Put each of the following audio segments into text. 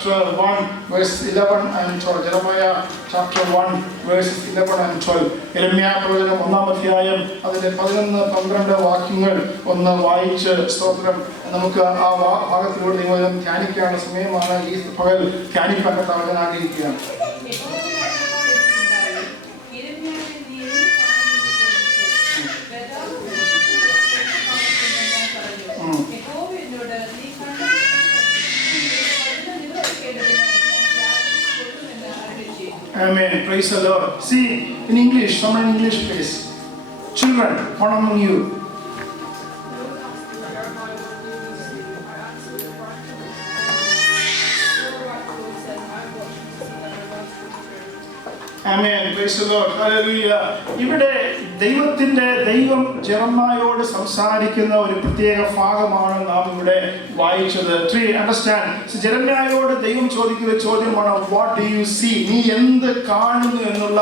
chapter 1 verses 11 and 12. Jeremiah chapter 1 verses 11 and 12. യിരെമ്യാ പ്രവചനം 1-ാം അധ്യായം അതിന്റെ 11-12 വാക്യങ്ങൾ ഒന്ന് വായിച്ച് സ്തോത്രം നമുക്ക് ആ ഭാഗത്തിലൂടെ നിങ്ങൾ ധ്യാനിക്കാനുള്ള സമയമാണ്. ഈ പകൽ ധ്യാനിക്കാൻ ഞാൻ ആഗ്രഹിക്കുകയാണ്. Amen. Praise the Lord. See, in English, someone in English, please. Children, one among you. Amen. Praise the Lord. Hallelujah. ഇവിടെ ദൈവം ജെറമ്യായോട് സംസാരിക്കുന്ന ഒരു പ്രത്യേക ഭാഗമാണ് നാം ഇവിടെ വായിച്ചത്. അണ്ടർസ്റ്റാൻഡ്, ജെറമ്യായോട് ദൈവം ചോദിക്കുന്ന ചോദ്യമാണ് വാട്ട് ഡു യു സീ, നീ എന്ത് കാണുന്നു എന്നുള്ള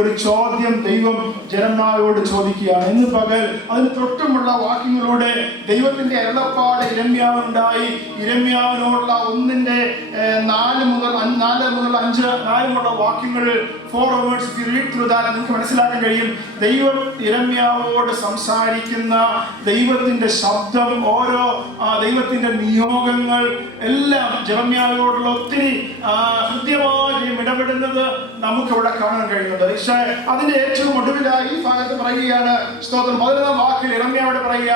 ഒരു ചോദ്യം ദൈവം ജെറമ്യായോട് ചോദിക്കുകയാണ്. ഇന്ന് പകൽ അതിന് തൊട്ടുമുള്ള വാക്യങ്ങളിലൂടെ ദൈവത്തിന്റെ അരുളപ്പാട് യിരെമ്യാവിനുണ്ടായി. യിരെമ്യാവിനോടുള്ള 1-4 മുതൽ 5 വാക്യങ്ങൾ 4 words if you read through that നിങ്ങൾക്ക് മനസ്സിലാക്കാൻ കഴിയും. ദൈവം യിരെമ്യാവോട് സംസാരിക്കുന്ന ദൈവത്തിന്റെ ശബ്ദം, ഓരോ ദൈവത്തിന്റെ നിയോഗങ്ങൾ എല്ലാം ജെറമ്യാവോടുള്ള ഒത്തിരി ഹൃദ്യമായി ഇടപെടുന്നത് നമുക്കിവിടെ കാണാൻ കഴിയുന്നത്. പക്ഷേ അതിന്റെ ഏറ്റവും ഒടുവിലായി ഈ ഭാഗത്ത് പറയുകയാണ്, സ്തോത്രം 11-ാം വാക്കിൽ യിരെമ്യാവോട് പറയുക,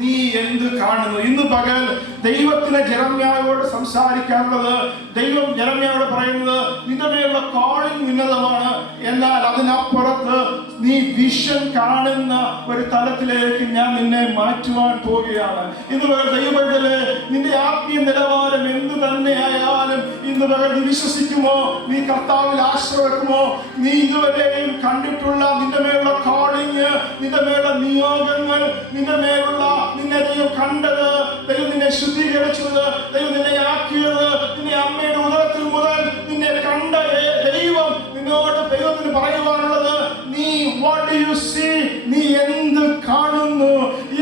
നീ എന്ത് കാണുന്നു. ഇന്ന് പകൽ ദൈവത്തിന് ജെറമ്യാവോട് സംസാരിക്കാനുള്ളത്, ദൈവം ജെറമ്യാവോട് പറയുന്നത് നിന്റെ മേലുള്ള കോളിംഗ് ഉന്നതമാണ്, എന്നാൽ അതിനപ്പുറത്ത് നീ വിഷൻ കാണുന്ന ഒരു തലത്തിലേക്ക് ഞാൻ നിന്നെ മാറ്റുവാൻ പോവുകയാണ്. ഇന്ന് പകൽ ദൈവത്തിലെ നിന്റെ ആത്മീയ നിലവാരം എന്ത് തന്നെയായാലും ഇന്ന് പകൽ നീ വിശ്വസിക്കുമോ, നീ കർത്താവിൽ ആശ്രയിക്കുമോ, നീ ഇതുവരെയും കണ്ടിട്ടുള്ള നിന്റെ മേലുള്ള കോളിംഗ്, നിന്റെ മേലുള്ള നിയോഗങ്ങൾ, നിന്നെ ദൈവം കണ്ടത്, ദൈവം നിന്നെ ശുദ്ധീകരിച്ചത്, ദൈവം നിന്നെ ആക്കിയത്, നിന്നെ അമ്മയുടെ ഉദരത്തിൽ മുതൽ നിന്നെ കണ്ട ദൈവം നിന്നോട് ദൈവത്തിന് പറയുവാനുള്ളത്, നീ what do you see, നീ എന്ത് കാണുന്നു.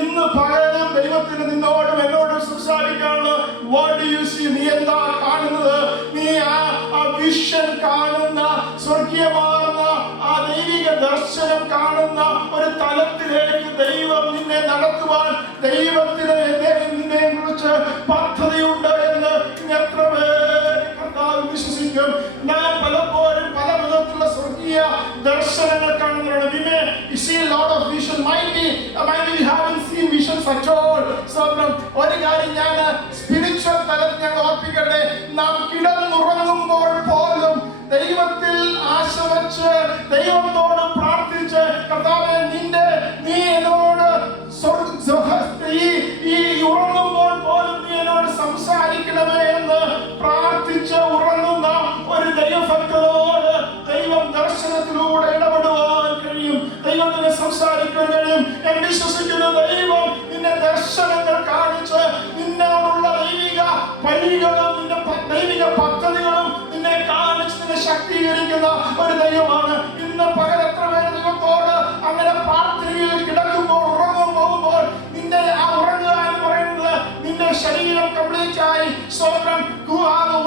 ഇന്ന് പകലും ദൈവത്തിന് നിന്നോടും എന്നോടും സംസാരിക്കാനുള്ളത് what do you see, നീ എന്താ കാണുന്നത്. നീ ആ വിഷൻ കാണുന്ന, സ്വർഗീയമാകുന്ന ആ ദൈവിക ദർശനം കാണുന്ന ഒരു തലത്തിലേക്ക് ദൈവം നിന്നെ നടത്തുവാൻ ദൈവത്തിന് നിന്നെ കുറിച്ച് പദ്ധതിയുണ്ട് എന്ന് എത്ര പേര് കർത്താവ് വിശ്വസിക്കും. ഞാൻ പലപ്പോഴും പല വിധത്തിലുള്ള സ്വർഗീയ ദർശനങ്ങൾ കാണുന്നതാണ്. We see a lot of vision. Maybe we haven't seen visions at all. ഒരു കാര്യം ഞാൻ സ്പിരിച്വൽ തലത്തിൽ ഞാൻ ഓർപ്പിക്കട്ടെ, നാം കിടന്നുറങ്ങുമ്പോൾ പോലും ദൈവത്തിൽ ആശ വച്ച് ദൈവത്തോട് പ്രാർത്ഥിച്ച്, കർത്താവേ നീ എന്നോട് ഈ ഉറങ്ങുമ്പോൾ പോലും നീ എന്നോട് സംസാരിക്കണമേ എന്ന് പ്രാർത്ഥിച്ച് ഉറങ്ങുന്ന ഒരു ദൈവഭക്തനോട് ദൈവം ദർശനത്തിലൂടെ ഇടപെടുവാൻ കഴിയും, ദൈവത്തിന് സംസാരിക്കാൻ കഴിയും. ഞാൻ വിശ്വസിക്കുന്ന ദൈവം നിന്നെ ദർശനങ്ങൾ കാണിച്ച് നിന്നോടുള്ള ദൈവിക പരികളും നിന്റെ ദൈവിക പദ്ധതികളും നിന്നെ കാണിച്ച് നിന്നെ ശക്തീകരിക്കുന്ന ഒരു ദൈവമാണ്. ഇന്ന് പകൽ എത്ര പേര് ദൈവത്തോട് അങ്ങനെ പ്രാർത്ഥനയിൽ കിടക്കുമ്പോൾ, ഉറങ്ങും പോകുമ്പോൾ, നിന്റെ ആ ഉറങ്ങുക എന്ന് പറയുന്നത് നിന്റെ ശരീരം കംപ്ലീറ്റ് ആയി സ്വന്തം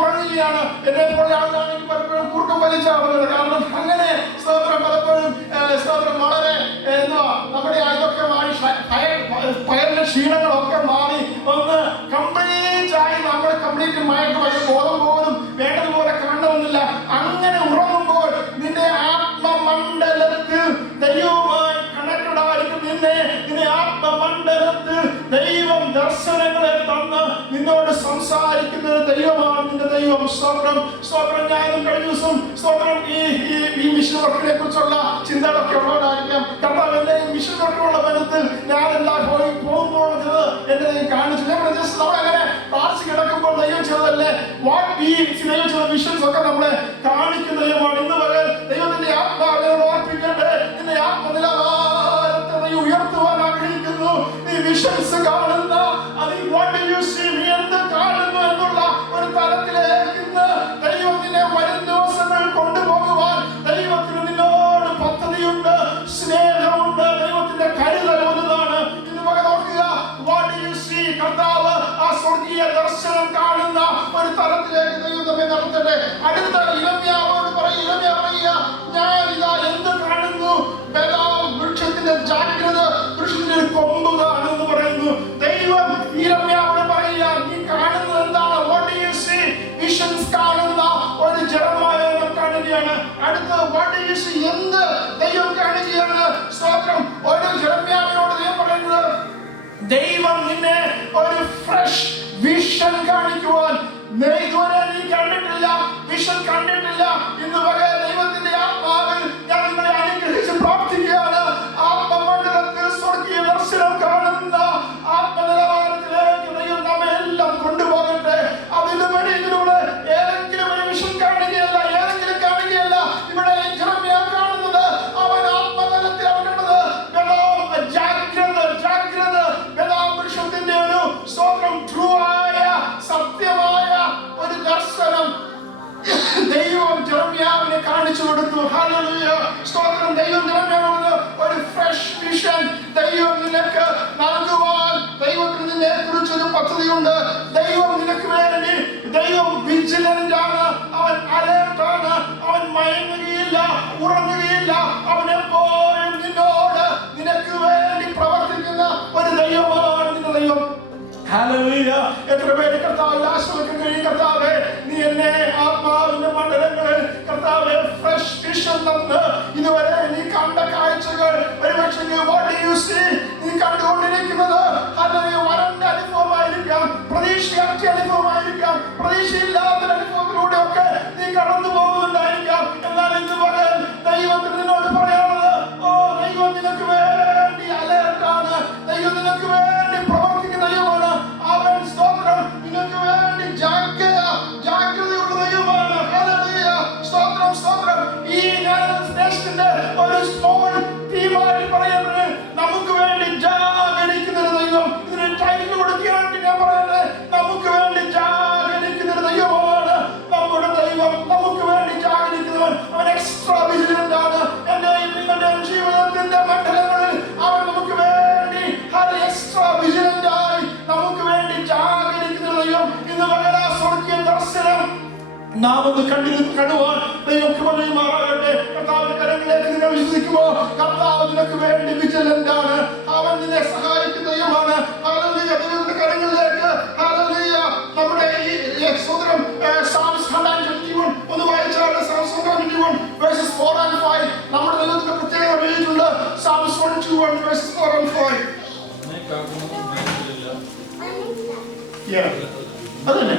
ഉറങ്ങുകയാണ്. എന്നെ പോലെ ആളുകളാണെങ്കിൽ പലപ്പോഴും കൂർക്കം വലിച്ചാവുന്നത്. കാരണം അങ്ങനെ പലപ്പോഴും വളരെ നമ്മുടെ ഇതൊക്കെ മാറി, പയറിന്റെ ക്ഷീണങ്ങളൊക്കെ മാറി ഒന്ന് കംപ്ലീറ്റ് ആയി നമ്മൾ കംപ്ലീറ്റ് ബോധം പോലും വേണ്ടതുപോലെ കാണണമെന്നില്ല. അങ്ങനെ ഉറങ്ങുമ്പോൾ നിന്റെ ആത്മമണ്ഡലത്തിൽ ദൈവവുമായി കണക്റ്റഡ് ആയിരിക്കും. നിന്നെ ആത്മമണ്ഡലത്തിൽ ദൈവം ദർശനങ്ങളെ തന്ന് നിന്നോട് സംസാരിക്കുന്ന ഒരു ദൈവമാണ് നിന്റെ ദൈവം. സ്തോത്രം. ഞാനും കഴിഞ്ഞ ദിവസം ഈ മിഷൻ വർക്കിനെ കുറിച്ചുള്ള ചിന്തകളൊക്കെ ഉള്ളവരായിരിക്കാം. കർത്താവ് എന്നെ മിഷൻ വർക്കിനുള്ള ബന്ധത്തിൽ ഞാനെല്ലാം പോകുമ്പോൾ എന്നെ കാണിച്ചു. നമ്മളങ്ങനെ പ്രാർത്ഥിച്ച് കിടക്കുമ്പോൾ ദൈവം ചെയ്തതല്ലേ, ദൈവം ചെയ്ത മിഷൻസ് ഒക്കെ നമ്മളെ കാണിക്കുന്ന ദൈവമാണ്. ഇന്ന് വരെ ദൈവത്തിന്റെ ആത്മാവിനെ ഓർപ്പിക്കട്ടെ, നിന്റെ ആത്മനിലവാരത്തെ നീ ഉയർത്തുവാൻ ആഗ്രഹിക്കുന്നു. നീ വിഷൻസ് കാണുന്ന നീ എന്ത് കാണുന്നു എന്നുള്ള ഒരു തലത്തിലേക്ക് ദൈവം നിന്നെ വരും ദിവസങ്ങൾ കൊണ്ടുപോകുവാൻ ദൈവത്തിന് നിന്നോട് പദ്ധതിയുണ്ട്, സ്നേഹമുണ്ട്, ദൈവത്തിന്റെ കരുതൽ വലുതാണ്. ഇന്ന് നോക്കുക, കർത്താവ് ആ സ്വർഗീയ ദർശനം കാണുന്ന ഒരു തലത്തിലേക്ക് നടത്തട്ടെ. അടുത്ത ഇരമ്യാവോട് പറയുക, ഞാൻ ഇതാ എന്ത് കാണുന്നു? ബലാം വൃക്ഷത്തിന്റെ ജാഗ്രത, വൃക്ഷത്തിന്റെ കൊമ്പ് കാണുന്നു പറയുന്നു. ദൈവം ഇരമ്യാവോട് പറയുക, നീ കാണുന്നത് എന്താണ്? What do you see? Visions കാണുന്ന ഒരു ജെറമ്യാവിനെ കാണുകയാണ്. അടുത്ത what do you see? എന്ത് ദൈവം കാണുകയാണ്? സ്തോത്രം. ഒരു ജെറമ്യാവിനോട് ദൈവം പറയുന്നത്, ദൈവം നിന്നെ ഒരു ഫ്രഷ് വിഷൻ കാണിക്കുവാൻ ഇതുവരെ നീ കണ്ടിട്ടില്ല, വിഷൻ കണ്ടിട്ടില്ല. ഇന്ന് വരെ ദൈവത്തിന്റെ ആത്മാവിൽ ഞാൻ നിങ്ങളെ അനുഗ്രഹിച്ച് പ്രാർത്ഥിക്കുകയാണ്. ആത്മമണ്ഡലത്തിൽ സ്വർഗീയ ദർശനം കാണുന്ന ആത്മനിലവാരത്തിലേക്ക് ദൈവം നമ്മെ എല്ലാം കൊണ്ടുപോകട്ടെ. അതിലുപരി ഇതിലൂടെ ഏതെങ്കിലും ഒരു വിഷൻ കാണുകയല്ല, ഏതെങ്കിലും കാണുകയല്ല. ഇവിടെ ജെറമ്യാ കാണുന്നത്, അവൻ ആത്മതലത്തിൽ അവനുള്ളത് ജാഗ്രത ബലാം വൃക്ഷത്തിന്റെ ഒരു സ്തോത്രം, ട്രൂ ആയ സത്യമായ ഒരു ദർശനം ദൈവം ജെറമ്യാവിനെ കാണിച്ചു കൊടുത്തു. ഹല്ലേലൂയ, സ്തോത്രം. ദൈവം ജെറമ്യാവിന് ഒരു ഫ്രഷ് വിഷൻ ദൈവം നിനക്ക് നൽകുവാൻ, ദൈവത്തിന് നിന്നെ കുറിച്ചൊരു പദ്ധതിയുണ്ട്. ദൈവം നിനക്ക് വേണ്ടി, ദൈവം വിജിലന്റ് ആണ്, അവൻ അലേർട്ട് ആണ്, അവൻ മയങ്ങുകയില്ല, ഉറങ്ങുകയില്ല. അവൻ എപ്പോഴും നിന്നോട്, നിനക്ക് വേണ്ടി പ്രവർത്തിക്കുന്ന ഒരു ദൈവമാണ് നിന്റെ ദൈവം. ഹല്ലേലൂയ. എത്ര പേര് കർത്താവിൽ ആശ്രയിക്കാൻ കഴിയും? കർത്താവേ, നീ എന്നെ ആത്മാവിന്റെ മണ്ഡലങ്ങളിൽ കർത്താവേ ഫ്രഷ് വിഷൻ തന്ന് ഇതുവരെ നീ കണ്ട കാഴ്ചകൾ ഒരുപക്ഷെ നീ കണ്ടുകൊണ്ടിരിക്കുന്നത് അല്ലെങ്കിൽ വരണ്ട അനുഭവമായിരിക്കാം, പ്രതീക്ഷയറ്റ അനുഭവമായിരിക്കാം, പ്രതീക്ഷയില്ലാത്ത അനുഭവത്തിലൂടെ ഒക്കെ നീ കടന്നു പോകുന്നുണ്ടായിരിക്കാം. എന്നാൽ ഇന്ന് പകൽ ദൈവത്തിന് നിന്നോട് പറയാനുള്ളത്, ഓ ദൈവം നിനക്ക് വേണ്ടി അലേർട്ടാണ്, ദൈവം നിനക്ക് വേണ്ടി പ്രവർത്തിക്കുന്ന ദൈവമാണ്. അവൻ സ്തോത്രം നിനക്ക് വേണ്ടി ജാഗ്രതയുള്ള ദൈവമാണ്. ഹല്ലേലൂയ, സ്തോത്രം, സ്തോത്രം. ഈ ദേശത്തിന്റെ ഒരു സ്മോൾ ടീമായി പറയുന്നത്, നമുക്ക് വേണ്ടി ജാഗരിക്കുന്ന ദൈവം. ഇതിന് ടൈറ്റിൽ കൊടുക്കുകയാണെങ്കിൽ ഞാൻ പറയുന്നത്, നമുക്ക് വേണ്ടി ജാഗരിക്കുന്ന ദൈവമാണ് നമ്മുടെ ദൈവം. നമുക്ക് വേണ്ടി ജാഗരിക്കുന്നവൻ, അവൻ എക്സ്ട്രാ വിജിലന്റ് ആണ്. എന്റെയും നിങ്ങളുടെയും ജീവിതത്തിന്റെ മണ്ഡലങ്ങളിൽ അവൻ നമുക്ക് വേണ്ടി എക്സ്ട്രാ വിജിലന്റ് ആയി നമുക്ക് വേണ്ടി ജാഗരിക്കുന്ന ദൈവം. ഇന്ന് പകരം സ്വർഗീയ ദർശനം നാം ഒന്ന് കണ്ടുവാൻ ദൈവം കൃപയുമാറാകട്ടെ. കർത്താവിന്റെ കരങ്ങളിലേക്ക് നിങ്ങൾ വിശ്വസിക്കുമോ? കർത്താവ് നിനക്ക് വേണ്ടി വിജിലന്റ് ആണ്, അവൻ നിന്നെ സഹായിക്കുന്ന ദൈവമാണ്. ഹല്ലേലൂയ, ദൈവത്തിന്റെ കരങ്ങളിലേക്ക്. ഹല്ലേലൂയ. നമ്മുടെ ഈ സ്തോത്രം Psalms 121 ഒന്ന് വായിച്ചാൽ, Psalms 121 verses 4 and 5 നമ്മുടെ ദൈവത്തിന്റെ പ്രത്യേക പേജിലുണ്ട്. Psalms 121 verses 4 and 5. അതന്നെ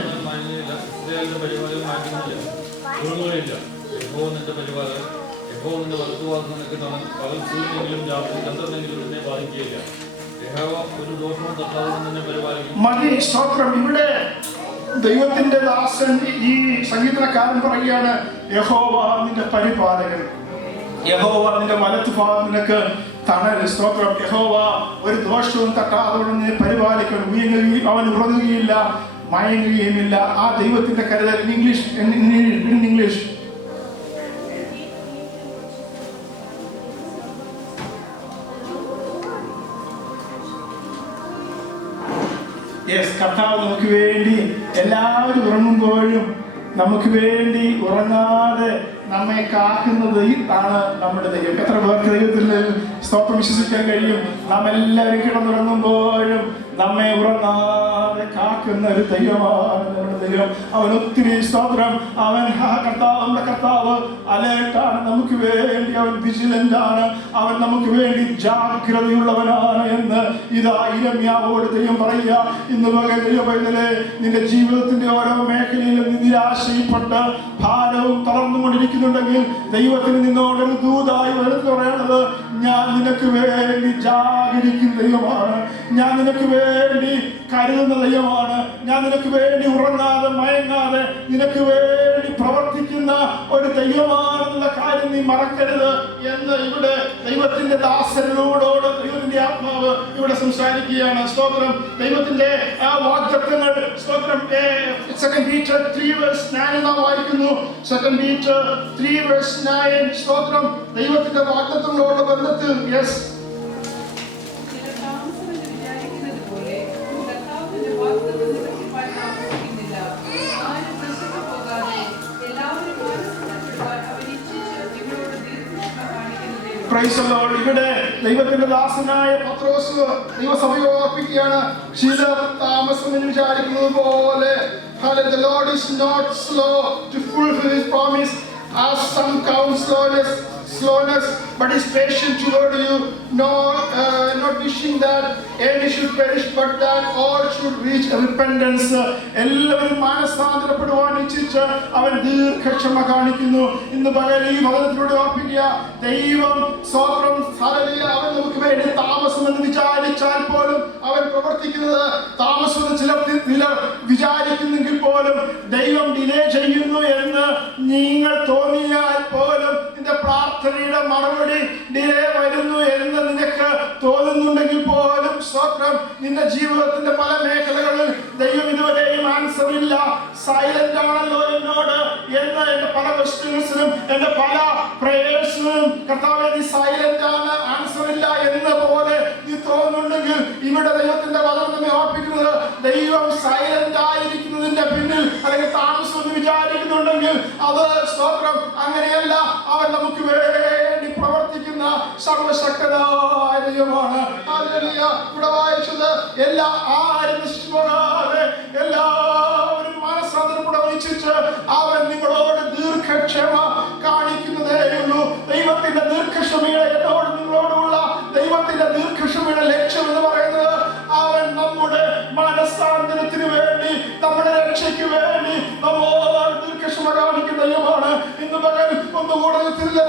മതി. സ്തോത്രം. ഇവിടെ ദൈവത്തിന്റെ ദാസൻ, ഈ സംഗീതക്കാരൻ പറയുകയാണ്, യഹോവ നിന്റെ പരിപാലകൻ, യഹോവ നിന്റെ വലത്തുഭാഗം നിനക്ക് തണൽ. സ്തോത്രം. യഹോവ ഒരു ദോഷവും തട്ടാതെ നിന്നെ പരിപാലിക്കണം. അവൻ ഉറങ്ങുകയില്ല, മയങ്ങുകയുമില്ല. ആ ദൈവത്തിന്റെ കരുതൽ. ഇംഗ്ലീഷ് കർത്താവ് നമുക്ക് വേണ്ടി എല്ലാവരും ഉറങ്ങുമ്പോഴും നമുക്ക് വേണ്ടി ഉറങ്ങാതെ നമ്മെ കാക്കുന്നത് ആണ് നമ്മുടെ ദൈവം. എത്ര പേർക്ക് ദൈവത്തിൽ സ്തോത്രം വിശ്വസിക്കാൻ കഴിയും? നാം എല്ലാവരും കിടന്നുറങ്ങുമ്പോഴും നമ്മെ ഉറങ്ങാതെ കാക്കുന്ന ഒരു ദൈവമാണ് നമ്മുടെ ദൈവം. അവൻ ഒത്തിരി സ്തോത്രം. അവൻ നമ്മുടെ കർത്താവ് അലേർട്ടാണ്, നമുക്ക് വേണ്ടി അവൻ വിജിലന്റ് ആണ്, അവൻ നമുക്ക് വേണ്ടി ജാഗ്രതയുള്ളവനാണ് എന്ന് ഇതാ ഇരമ്യാവോട് ദൈവം പറയുക. ഇന്ന് പകൽ ദൈവപൈതലേ, നിന്റെ ജീവിതത്തിന്റെ ഓരോ മേഖലയിലും നിരാശയിൽപ്പെട്ട് ഭാരവും തളർന്നുകൊണ്ടിരിക്കുന്നുണ്ടെങ്കിൽ ദൈവത്തിന് നിന്നോടൊരു ദൂതായി വരുന്നു പറയണത്, ഞാൻ നിനക്ക് വേണ്ടി ജാഗരിക്കുന്ന ദൈവമാണ്, ഞാൻ നിനക്ക് വേണ്ടി കരുതുന്ന ദൈവമാണ്, ഞാൻ നിനക്ക് വേണ്ടി ഉറങ്ങാതെ മയങ്ങാതെ നിനക്ക് വേണ്ടി പ്രവർത്തിക്കുന്ന ഒരു ദൈവമാണെന്നുള്ള കാര്യം നീ മറക്കരുത് എന്ന് ഇവിടെ ദൈവത്തിന്റെ ദാസനോടോട് ദൈവത്തിന്റെ ആത്മാവ് ഇവിടെ സംസാരിക്കുകയാണ്. സ്തോത്രം. ദൈവത്തിന്റെ ആ വാഗ്ദത്തങ്ങൾ സ്തോത്രം 2 Peter 3:9 നാം വായിക്കുന്നു. 2 Peter 3:9 സ്തോത്രം. ദൈവത്തിന്റെ വാഗ്ദത്തങ്ങളോട് ബന്ധത്തിൽ Praise the Lord. ഇവിടെ ദൈവത്തിന്റെ ദാസനായ പത്രോസ് ദൈവസഭയെ ഓർപ്പിക്കുകയാണ്. ചിലർ താമസം എന്ന് വിചാരിക്കുന്നത് പോലെ the Lord is not slow to fulfill his promise, as some count slowness, but is patient toward you, not wishing that any should perish, but that all should reach repentance. എല്ലാവരും മാനസാന്തരപ്പെടുവാൻ ഇച്ഛിച്ച് അവൻ ദീർഘക്ഷമ കാണിക്കുന്നു. ഇന്ന് പകൽ ഈ വചനത്തിലൂടെ ഓർപ്പിക്കുക, ദൈവം സ്തോത്രം ഹല്ലേലൂയ, അവൻ നമുക്ക് വേണ്ടി താമസമെന്ന് വിചാരിച്ചാൽ പോലും അവൻ പ്രവർത്തിക്കുന്നത് താമസമെന്ന് ചിലർ വിചാരിക്കുന്നെങ്കിൽ പോലും ദൈവം ഡിലേ ചെയ്യുന്നു എന്ന് നിങ്ങൾ തോന്നിയാൽ പോലും നിന്റെ പ്രാർത്ഥനയുടെ മറുപടി ഡിലേ വരുന്നു എന്ന് നിനക്ക് തോന്നുന്നുണ്ടെങ്കിൽ പോലും സ്തോത്രം, നിന്റെ ജീവിതത്തിന്റെ പല മേഖലകളിൽ ദൈവം ഇതുവരെയും ആൻസർ ഇല്ല, സൈലന്റ് ആണല്ലോ എന്നോട് എന്ന് എന്റെ പല ക്വസ്റ്റ്യൻസിനും എന്റെ പല പ്രേയേഴ്സിനും കർത്താവേ നീ സൈലന്റ് ആണ്, ആൻസർ ഇല്ല എന്ന പോലെ നീ തോന്നുന്നുണ്ടെങ്കിൽ ഇവിടെ ദൈവത്തിന്റെ വചനം നമ്മെ ഓർപ്പിക്കുന്നത്, ദൈവം സൈലന്റ് ആയിരിക്കുന്നതിന്റെ പിന്നിൽ അല്ലെങ്കിൽ താമസം എന്ന് വിചാരിക്കുന്നുണ്ടെങ്കിൽ അത് സ്തോത്രം അങ്ങനെയല്ല, അവൻ നമുക്ക് വേണ്ടി പ്രവർത്തിക്കുന്ന സർവശക്തനായ ദൈവമാണ്. ഹല്ലേലൂയ. ഇവിടെ വായിച്ചത് ആരും നശിച്ചു പോകാതെ എല്ലാവരും മാനസാന്തരപ്പെടാൻ ഇച്ഛിച്ച് അവൻ നിങ്ങളോട് ദീർഘക്ഷമ കാണിക്കുന്നതേ ഉള്ളൂ. ദൈവത്തിന്റെ ദീർഘക്ഷമയുടെ എന്നോട് നിങ്ങളോടുള്ള ദൈവത്തിന്റെ ദീർഘക്ഷമയുടെ ലക്ഷ്യം എന്ന് പറയുന്നത് അവൻ നമ്മുടെ മാനസാന്തരത്തിന് വേണ്ടി, നമ്മുടെ രക്ഷയ്ക്ക് വേണ്ടി നമ്മോട് ദീർഘക്ഷമ കാണിക്കുന്ന ദൈവമാണ്. ഇന്ന് പകൽ ഒന്നുകൂടെ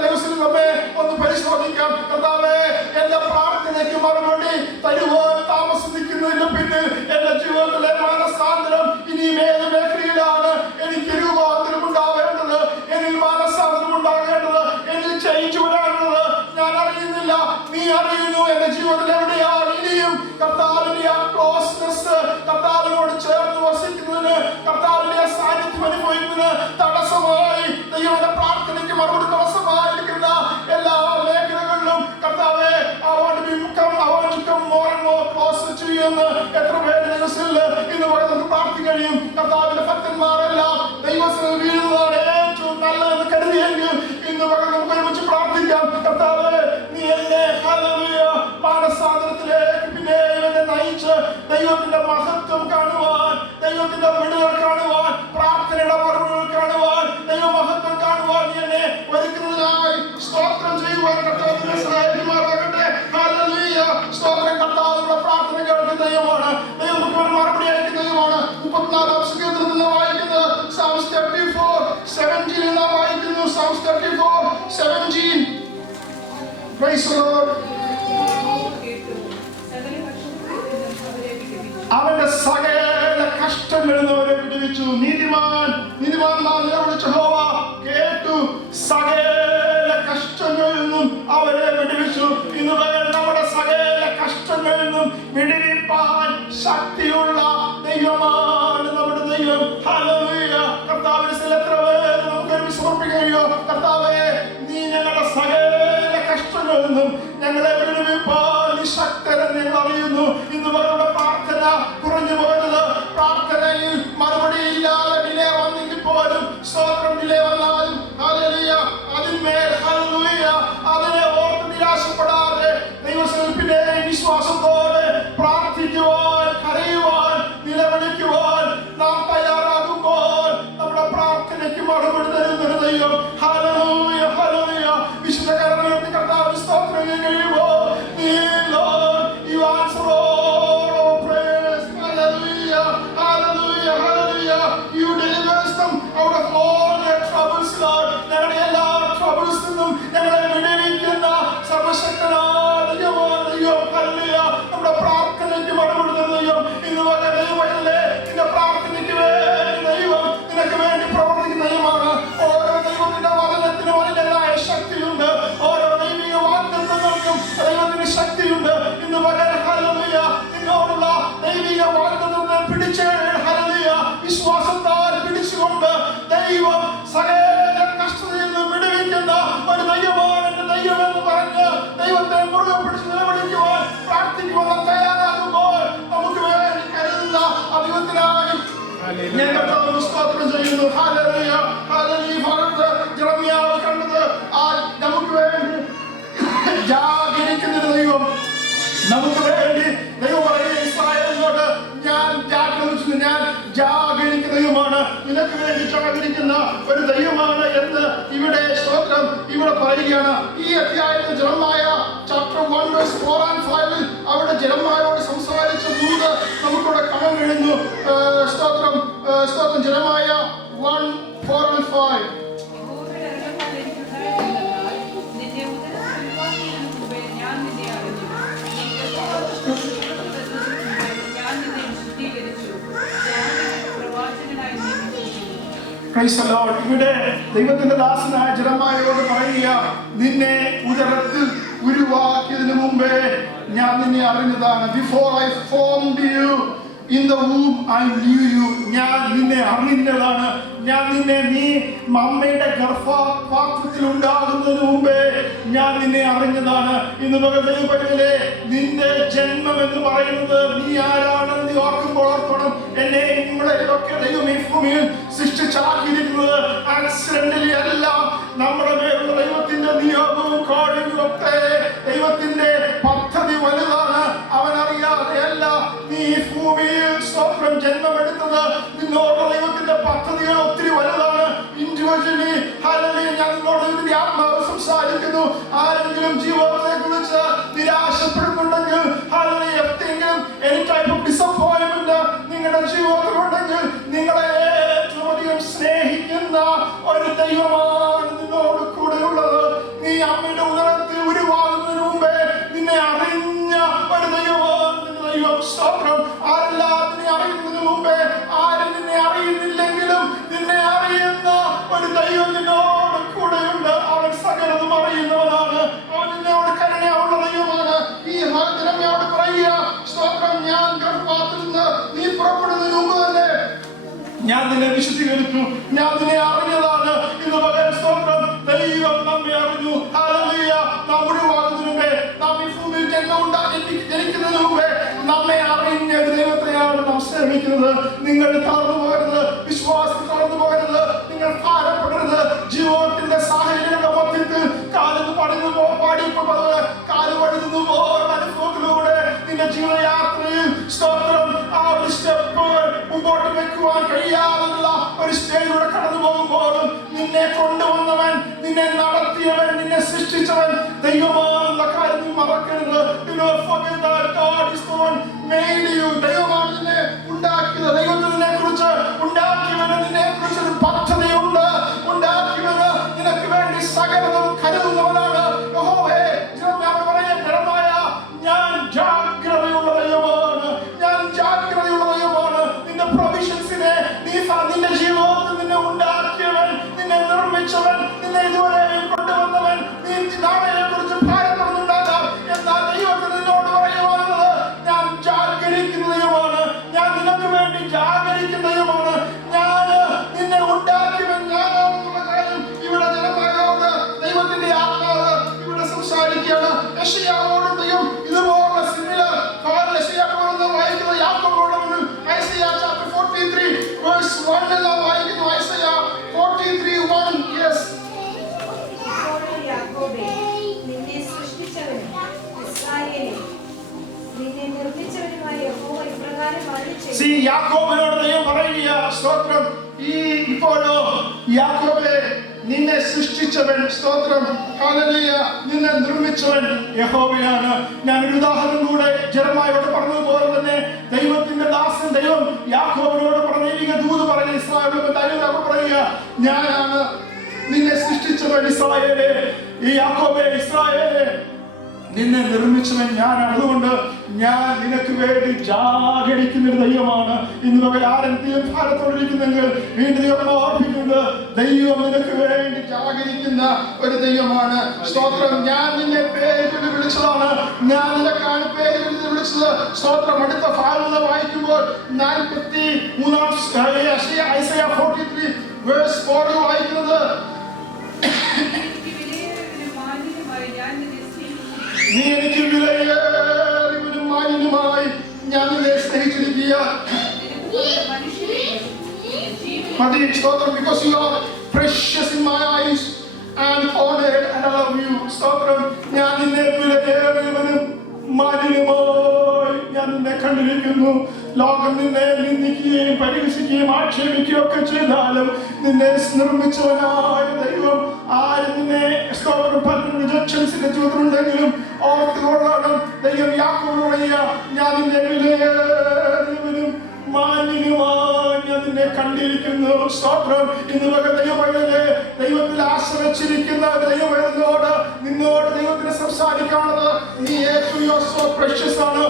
ദൈവത്തിൽ നമ്മെ ഒന്ന് പരിശോധിക്കാം. കർത്താവേ, എന്റെ പ്രാർത്ഥനയ്ക്ക് മറുപടി തരുവാൻ താമസിക്കുന്നതിന് പിന്നിൽ എന്റെ ജീവിതത്തിലെ മാനസാന്തരം ഇനിയും ഏത് മേഖലയിലാണ് എനിക്ക് രൂപാന്തരം ഉണ്ടാവേണ്ടത്, എന്നിൽ മാനസാന്തരം ഉണ്ടാകേണ്ടത്, എന്നിൽ ചേഞ്ച് വരാനുള്ളത് ഞാൻ അറിയുന്നില്ല, നീ അറിയുന്നു. എന്റെ ജീവിതത്തിൽ എവിടെയാണ് ഇനിയും കർത്താവിന്റെ ആ ക്ലോസ്നെസ്, കർത്താവിനോട് ചേർന്ന് വസിക്കുന്നതിന്, കർത്താവിന്റെ സാന്നിധ്യം അനുഭവിക്കുന്നതിന് തടസ്സമായി ദൈവത്തിന്റെ പ്രാർത്ഥനയ്ക്ക് മറുപടി തടസ്സമായിരിക്കുന്ന എല്ലാ മേഖലകളിലും കർത്താവേ, എന്ന് എത്ര പേര് ദിവസത്തിൽ ഇന്ന് നമുക്ക് പ്രാർത്ഥിക്കാൻ കഴിയും. കർത്താവിന്റെ ഭക്തന്മാരെല്ലാം ദൈവത്തിൽ വീഴുന്നതാണ് ഏറ്റവും നല്ലതെന്ന് കരുതിയെങ്കിൽ ഇന്ന് നമുക്ക് ഒരുമിച്ച് പ്രാർത്ഥിക്കാം. കർത്താവേ, നീ എന്നെ ഹല്ലേലൂയ മാനസാന്തരത്തിലേക്ക് പിന്നെ എന്നെ നയിച്ച് ദൈവത്തിന്റെ മഹത്വം കാണുവാൻ, ദൈവത്തിന്റെ വിടുതൽ കാണുവാൻ, പ്രാർത്ഥനയുടെ മറുപടികൾ കാണുവാൻ, ദൈവ മഹത്വം കാണുവാൻ നീ എന്നെ ഒരുക്കുന്നതിനായി സ്തോത്രം ചെയ്യുവാൻ കർത്താവിനെ സഹായിക്കുമാറാകട്ടെ. ഹല്ലേലൂയ. സ്തോത്രം. കർത്താവിന്റെ പ്രാർത്ഥന കേൾക്കുന്ന ദൈവമാണ്, ദൈവം നമുക്ക് ഒരു മറുപടി അയക്കുന്ന ദൈവമാണ്. 34-ാം സങ്കീർത്തനത്തിൽ നിന്ന് വായിക്കുന്നത് Psalms 34:17 നിന്ന് വായിക്കുന്നു. Psalms 34:17. Praise the Lord. അവന്റെ സകല കഷ്ടങ്ങളിൽ നിന്ന് അവരെ വിടുവിച്ചു. നീതിമാന്മാർ നിലവിളിച്ച യഹോവ കേട്ടു, സകല കഷ്ടങ്ങളിൽ നിന്നും അവരെ വിടുവിച്ചു. ഇന്ന് നമ്മുടെ സകല കഷ്ടങ്ങളിൽ നിന്നും വിടുവിപ്പാൻ ശക്തിയുള്ള ദൈവമാണ് നമ്മുടെ ദൈവം. ഹല്ലേലൂയ. കർത്താവിനെ എത്ര പേര് നമുക്ക് സമർപ്പിക്കുകയോ. കർത്താവേ, നീ ഞങ്ങളുടെ സകല കഷ്ടങ്ങളിൽ നിന്നും ഞങ്ങളെ വിടുവിപ്പാൻ ശക്തരെന്ന് ഞങ്ങൾ അറിയുന്നു. ഇന്ന് അവരുടെ പ്രാർത്ഥന കുറഞ്ഞു പോയത്, പ്രാർത്ഥനയിൽ മറുപടി ഇല്ലാതെ ഡിലേ വന്നെങ്കിൽ പോലും സ്തോത്രം ഡിലേ വന്നാലും ഹല്ലേലൂയ അതിന്മേൽ ഹല്ലേലൂയ അതിനെ ഓർത്ത് നിരാശപ്പെടാതെ ദൈവസന്നിധിയിൽ വിശ്വാസത്തോടെ പ്രാർത്ഥിക്കുവാൻ, കരയുവാൻ ദൈവമാണ് എന്ന് ഇവിടെ സ്തോത്രം ഇവിടെ പറയുകയാണ്. ഈ അധ്യായത്തിൽ ജെറമ്യായ chapter 1 verse 4 and 5 അവിടെ ജെറമ്യായോട് സംസാരിച്ച ദൂത് നമുക്കിവിടെ കാണാൻ കഴിയുന്നു. സ്തോത്രം ജെറമ്യായ 1:4 and 5. Praise the Lord. ഇവിടെ ദൈവത്തിന്റെ ദാസനായ ജെറമ്യായോട് പറയുക, നിന്നെ ഉദരത്തിൽ ഉരുവാക്കിയതിനു മുമ്പേ ഞാൻ നിന്നെ അറിഞ്ഞതാണ്. Before I formed you in the womb I knew you. ഞാൻ നിന്നെ അറിഞ്ഞതാണ്. ഞാൻ നിന്നെ നീ അമ്മയുടെ ഗർഭപാത്രത്തിൽ ഉണ്ടാകുന്നതിന് മുമ്പേ ഞാൻ നിന്നെ അറിഞ്ഞതാണ്. ഇന്ന് ദൈവമേ, നിന്റെ ജന്മം എന്ന് പറയുന്നത് നീ ആരാണെന്ന് നീ ഓർക്കുമ്പോൾ ഓർക്കണം. എന്നെ നിങ്ങളെ ഒക്കെ ദൈവം ഈ ഭൂമിയിൽ സൃഷ്ടിച്ചാക്കിയിരിക്കുന്നത് ആക്സിഡന്റലി അല്ല. നമ്മുടെ മേലുള്ള ദൈവത്തിന്റെ നിയോഗവും കോഴയും ഒക്കെ ദൈവത്തിന്റെ പദ്ധതി വലുതാണ്. അവനറിയാതെ അല്ല നീ ഈ ഭൂമിയിൽ സ്തോത്രം ജന്മമെടുത്തത്. നിന്നോട് ദൈവത്തിന്റെ പദ്ധതികൾ ഒത്തിരി വലുതാണ്. ഇൻഡിവിജ്വലി ഹല്ലേലൂയ, ഞാൻ നിങ്ങളോട് ഇതിന്റെ ആത്മാവ് സംസാരിക്കുന്നു. ആരെങ്കിലും ജീവിതത്തെ കുറിച്ച് നിരാശപ്പെടുന്നുണ്ടെങ്കിൽ, ഹല്ലേലൂയ, എന്തെങ്കിലും any type of disappointment നിങ്ങളുടെ ജീവിതത്തിലുണ്ടെങ്കിൽ, നിങ്ങളെ ഏറ്റവും അധികം സ്നേഹിക്കുന്ന ഒരു ദൈവമാണ് നിന്നോട് കൂടെ ഉള്ളത്. നീ അമ്മയുടെ ഉദരത്തിൽ ഉരുവാകുന്നതിന് മുമ്പേ നിന്നെ അറിഞ്ഞ ഒരു ദൈവമാണ് ദൈവം. സ്തോത്രം. ആരെല്ലാത്തിനെ അറിയുന്നതിന് മുമ്പേ, ആരും നിന്നെ അറിയുന്നില്ലെങ്കിലും നിന്നെ അറിയുന്ന ഒരു ദൈവം നിന്നോട് കൂടെയുണ്ട്. അവൻ സകലതും അറിയുന്നവനാണ്. അവൻ നിന്നോട് കരുണയുള്ള ദൈവമാണ്. ഈ ജെറമ്യായോട് പറയുക, സ്തോത്രം, ഞാൻ ഗർഭപാത്രത്തിൽ നിന്ന് നീ പുറപ്പെടുന്നതിന് മുമ്പ് തന്നെ ഞാൻ നിന്നെ വിശുദ്ധീകരിച്ചു. ഞാൻ നിന്നെ അറിഞ്ഞതാണ്. ഇന്ന് പകരം സ്തോത്രം, ദൈവം നമ്മെ അറിഞ്ഞു. ഹല്ലേലൂയ. നാം ഉരുവാകുന്നതിന് മുമ്പേ, നാം ഈ ഭൂമിയിൽ ജനിക്കുന്നതിന് മുമ്പേ നമ്മെ അറിഞ്ഞ ദൈവത്തെയാണ് നാം സേവിക്കുന്നത്. നിങ്ങൾ തളർന്നു പോകരുത്. വിശ്വാസം തളർന്നു പോകരുത്. നിങ്ങൾ ഭാരപ്പെടരുത്. ജീവിതത്തിന്റെ സാഹചര്യങ്ങളുടെ മധ്യത്തിൽ കാലിന് പാടിയപ്പോൾ കാല് വഴുതുന്നു പോയ അനുഭവത്തിലൂടെ നിന്റെ ജീവിതയാത്രയിൽ സ്തോത്രം ആ ഒരു സ്റ്റെപ്പ് മുമ്പോട്ട് വെക്കുവാൻ കഴിയാതെയുള്ള ഒരു സ്റ്റേജിലൂടെ കടന്നു പോകുമ്പോഴും നിന്നെ കൊണ്ടുവന്നവൻ, നിന്നെ നടത്തിയവൻ, നിന്നെ സൃഷ്ടിച്ചവൻ ദൈവമാണെന്ന കാര്യം നീ മറക്കരുത്. ദൈവമാണ് നിന്നെ ഉണ്ടാക്കിയത്. ദൈവത്തിനെ കുറിച്ച് ഉണ്ടാക്കിയവന് നിന്നെ കുറിച്ച് ഒരു പദ്ധതിയുണ്ട്. ഉണ്ടാക്കിയവന് നിനക്ക് വേണ്ടി സകലതും കരുതുന്നവനാണ്. യഹോവേ, ഞാൻ ജാഗ്രതയുള്ള ദൈവമാണ്. ഞാൻ ജാഗ്രതയുള്ള ദൈവമാണ്. നിന്റെ പ്രൊവിഷൻസിനെ നിന്റെ ജീവിതത്തിൽ നിന്നെ ഉണ്ടാക്കിയവൻ, നിന്നെ നിർമ്മിച്ചവൻ, നിന്നെ ഇതുവരെ കൊണ്ടുവന്നവൻ. നീ നാളെയെ കുറിച്ച് ഭാരപ്പെടുന്നുണ്ടാകാം. എന്നാൽ ദൈവത്തിന് നിന്നോട് പറയുവാനുള്ളത്, ഞാൻ ജാഗരിക്കുന്ന ദൈവമാണ്. ഞാൻ നിനക്ക് വേണ്ടി ജാഗരിക്കുന്ന ദൈവമാണ്. ഞാൻ നിന്നെ ഉണ്ടാക്കിയവൻ ഞാനാണെന്നുള്ള കാര്യം ഇവിടെ ജെറമ്യായോട് ദൈവത്തിന്റെ ആത്മാവ് ഇവിടെ സംസാരിക്കുകയാണ്. യെശയ്യാവോടും ദൈവം ഇതുപോലെ സിമിലർ യെശയ്യാവോട് വായിക്കുന്ന യാക്കോബോടും ഐസയ്യ chapter 43 verse 1 ൽ വായിക്കുന്നു. ഐസയ്യ 43:1. യെസ്. യാക്കോബേ, നിന്നെ സൃഷ്ടിച്ചവനും ഇസ്രായേലേ, നിന്നെ നിർമ്മിച്ചവനുമായ യഹോവ ഇപ്രകാരം അരുളിച്ചെയ്യുന്നു. See, യാക്കോബിനോട് ദൈവം പറയുക, സ്തോത്രം, ഇപ്പോഴോ യാക്കോബേ, നിന്നെ സൃഷ്ടിച്ചവൻ, സ്തോത്രം, ഹല്ലേലൂയ, നിന്നെ നിർമ്മിച്ചവൻ യഹോവയാണ്. ഞാനൊരു ഉദാഹരണം കൂടെ ജെറമ്യായോട് പറഞ്ഞതുപോലെ തന്നെ ദൈവത്തിന്റെ ദാസൻ ദൈവം യാക്കോബിനോട് പറഞ്ഞ ദൂത് പറഞ്ഞ ഇസ്രായേലിനോട് പറയുക, ഞാനാണ് നിന്നെ സൃഷ്ടിച്ചവൻ ഇസ്രായേലേ. ഈ യാക്കോബേ, ഇസ്രായേലേ, നിന്നെ നിർമ്മിച്ചവൻ ഞാനാണ്. അതുകൊണ്ട് ഞാൻ നിനക്ക് വേണ്ടി ജാഗരിക്കുന്ന ഒരു ദൈവമാണ്. ഇന്ന് പകൽ ആരെങ്കിലും ഭാരത്തോടിരിക്കുന്നെങ്കിൽ വീണ്ടും ദൈവം ഓർപ്പിക്കുന്നത്, ദൈവം നിനക്ക് വേണ്ടി ജാഗരിക്കുന്ന ഒരു ദൈവമാണ്. സ്തോത്രം. ഞാൻ നിന്നെ പേര് വിളിച്ചതാണ്. ഞാൻ നിനക്കാണ് പേര് വിളിച്ചത്. സ്തോത്രം. അടുത്ത ഭാഗം വായിക്കുമ്പോൾ 43 ഐസയ്യ 43 verse 4 വായിക്കുന്നത്, നീ എനിക്ക് വിലയേറിയവനും മാന്യനുമായി ഞാൻ നിന്നെ സ്നേഹിച്ചിരിക്കുക. Because you are precious in my eyes and honored and I love you. സ്തോത്രം. ഞാൻ നിന്നെ വിലയേറിയവനും മാന്യനുമായി ഞാൻ നിന്നെ കണ്ടിരിക്കുന്നു. ലോകം നിന്നെ നിന്ദിക്കുകയും പരിഹസിക്കുകയും ആക്ഷേപിക്കുകയും ഒക്കെ ചെയ്താലും നിന്നെ നിർമ്മിച്ചവനായ ദൈവം ആരും നിന്നെ റിജക്ഷൻസിന്റെ ജീവിതത്തിലുണ്ടെങ്കിലും ഓർത്തുകൊള്ളണം. ദൈവം യാക്കോബിനോട് പറയുക, ഞാൻ നിന്റെ വിലയേറിയവനും മാന്യനുമായി ഞാൻ നിന്നെ കണ്ടിരിക്കുന്നു. സ്തോത്രം. ഇന്ന് വരെ ദൈവത്തിൽ ആശ്രയിച്ചിരിക്കുന്ന ദൈവവേദനോട് നിന്നോട് ദൈവത്തിന് സംസാരിക്കാനുള്ളത്, നീ ഏറ്റവും സോ പ്രഷ്യസ് ആണ്,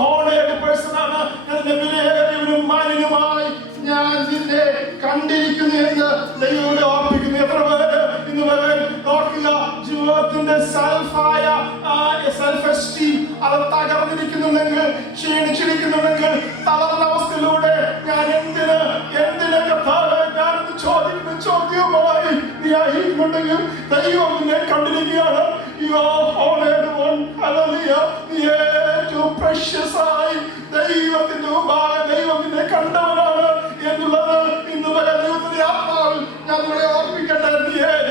ഹോണേഡ് പേഴ്സൺ ആണ്, ഞാൻ നിന്നെ വിലയേറിയവനും മാന്യനുമായി ഞാൻ നിന്നെ കണ്ടിരിക്കുന്നു എന്ന് ദൈവത്തോട് ഓർപ്പിക്കുന്നു. എത്ര പേര് ഇന്ന് വരെ നോക്കുക, ജീവിതത്തിന്റെ സെൽഫ് എസ്റ്റീം അത് തകർന്നിരിക്കുന്നുണ്ടെങ്കിൽ, ക്ഷീണിച്ചിരിക്കുന്നുണ്ടെങ്കിൽ, തളർന്ന അവസ്ഥയിലൂടെ ഞാൻ എന്തിന് കർത്താവേ ഞാനെന്ന് ചോദിക്കുന്ന ചോദ്യവുമായി നീ ആയിരിക്കുന്നുണ്ടെങ്കിൽ ദൈവം നിന്നെ കണ്ടിരിക്കുകയാണ്. നീ ഏറ്റവും പ്രഷ്യസ് ആയി ദൈവത്തിന്റെ മുമ്പാകെ ദൈവം നിന്നെ കണ്ടവനാണ് എന്നുള്ളത് ഇന്ന് വരെ ദൈവത്തിന്റെ ആത്മാവിൽ ഞാൻ നിങ്ങളെ ഓർപ്പിക്കട്ടെ.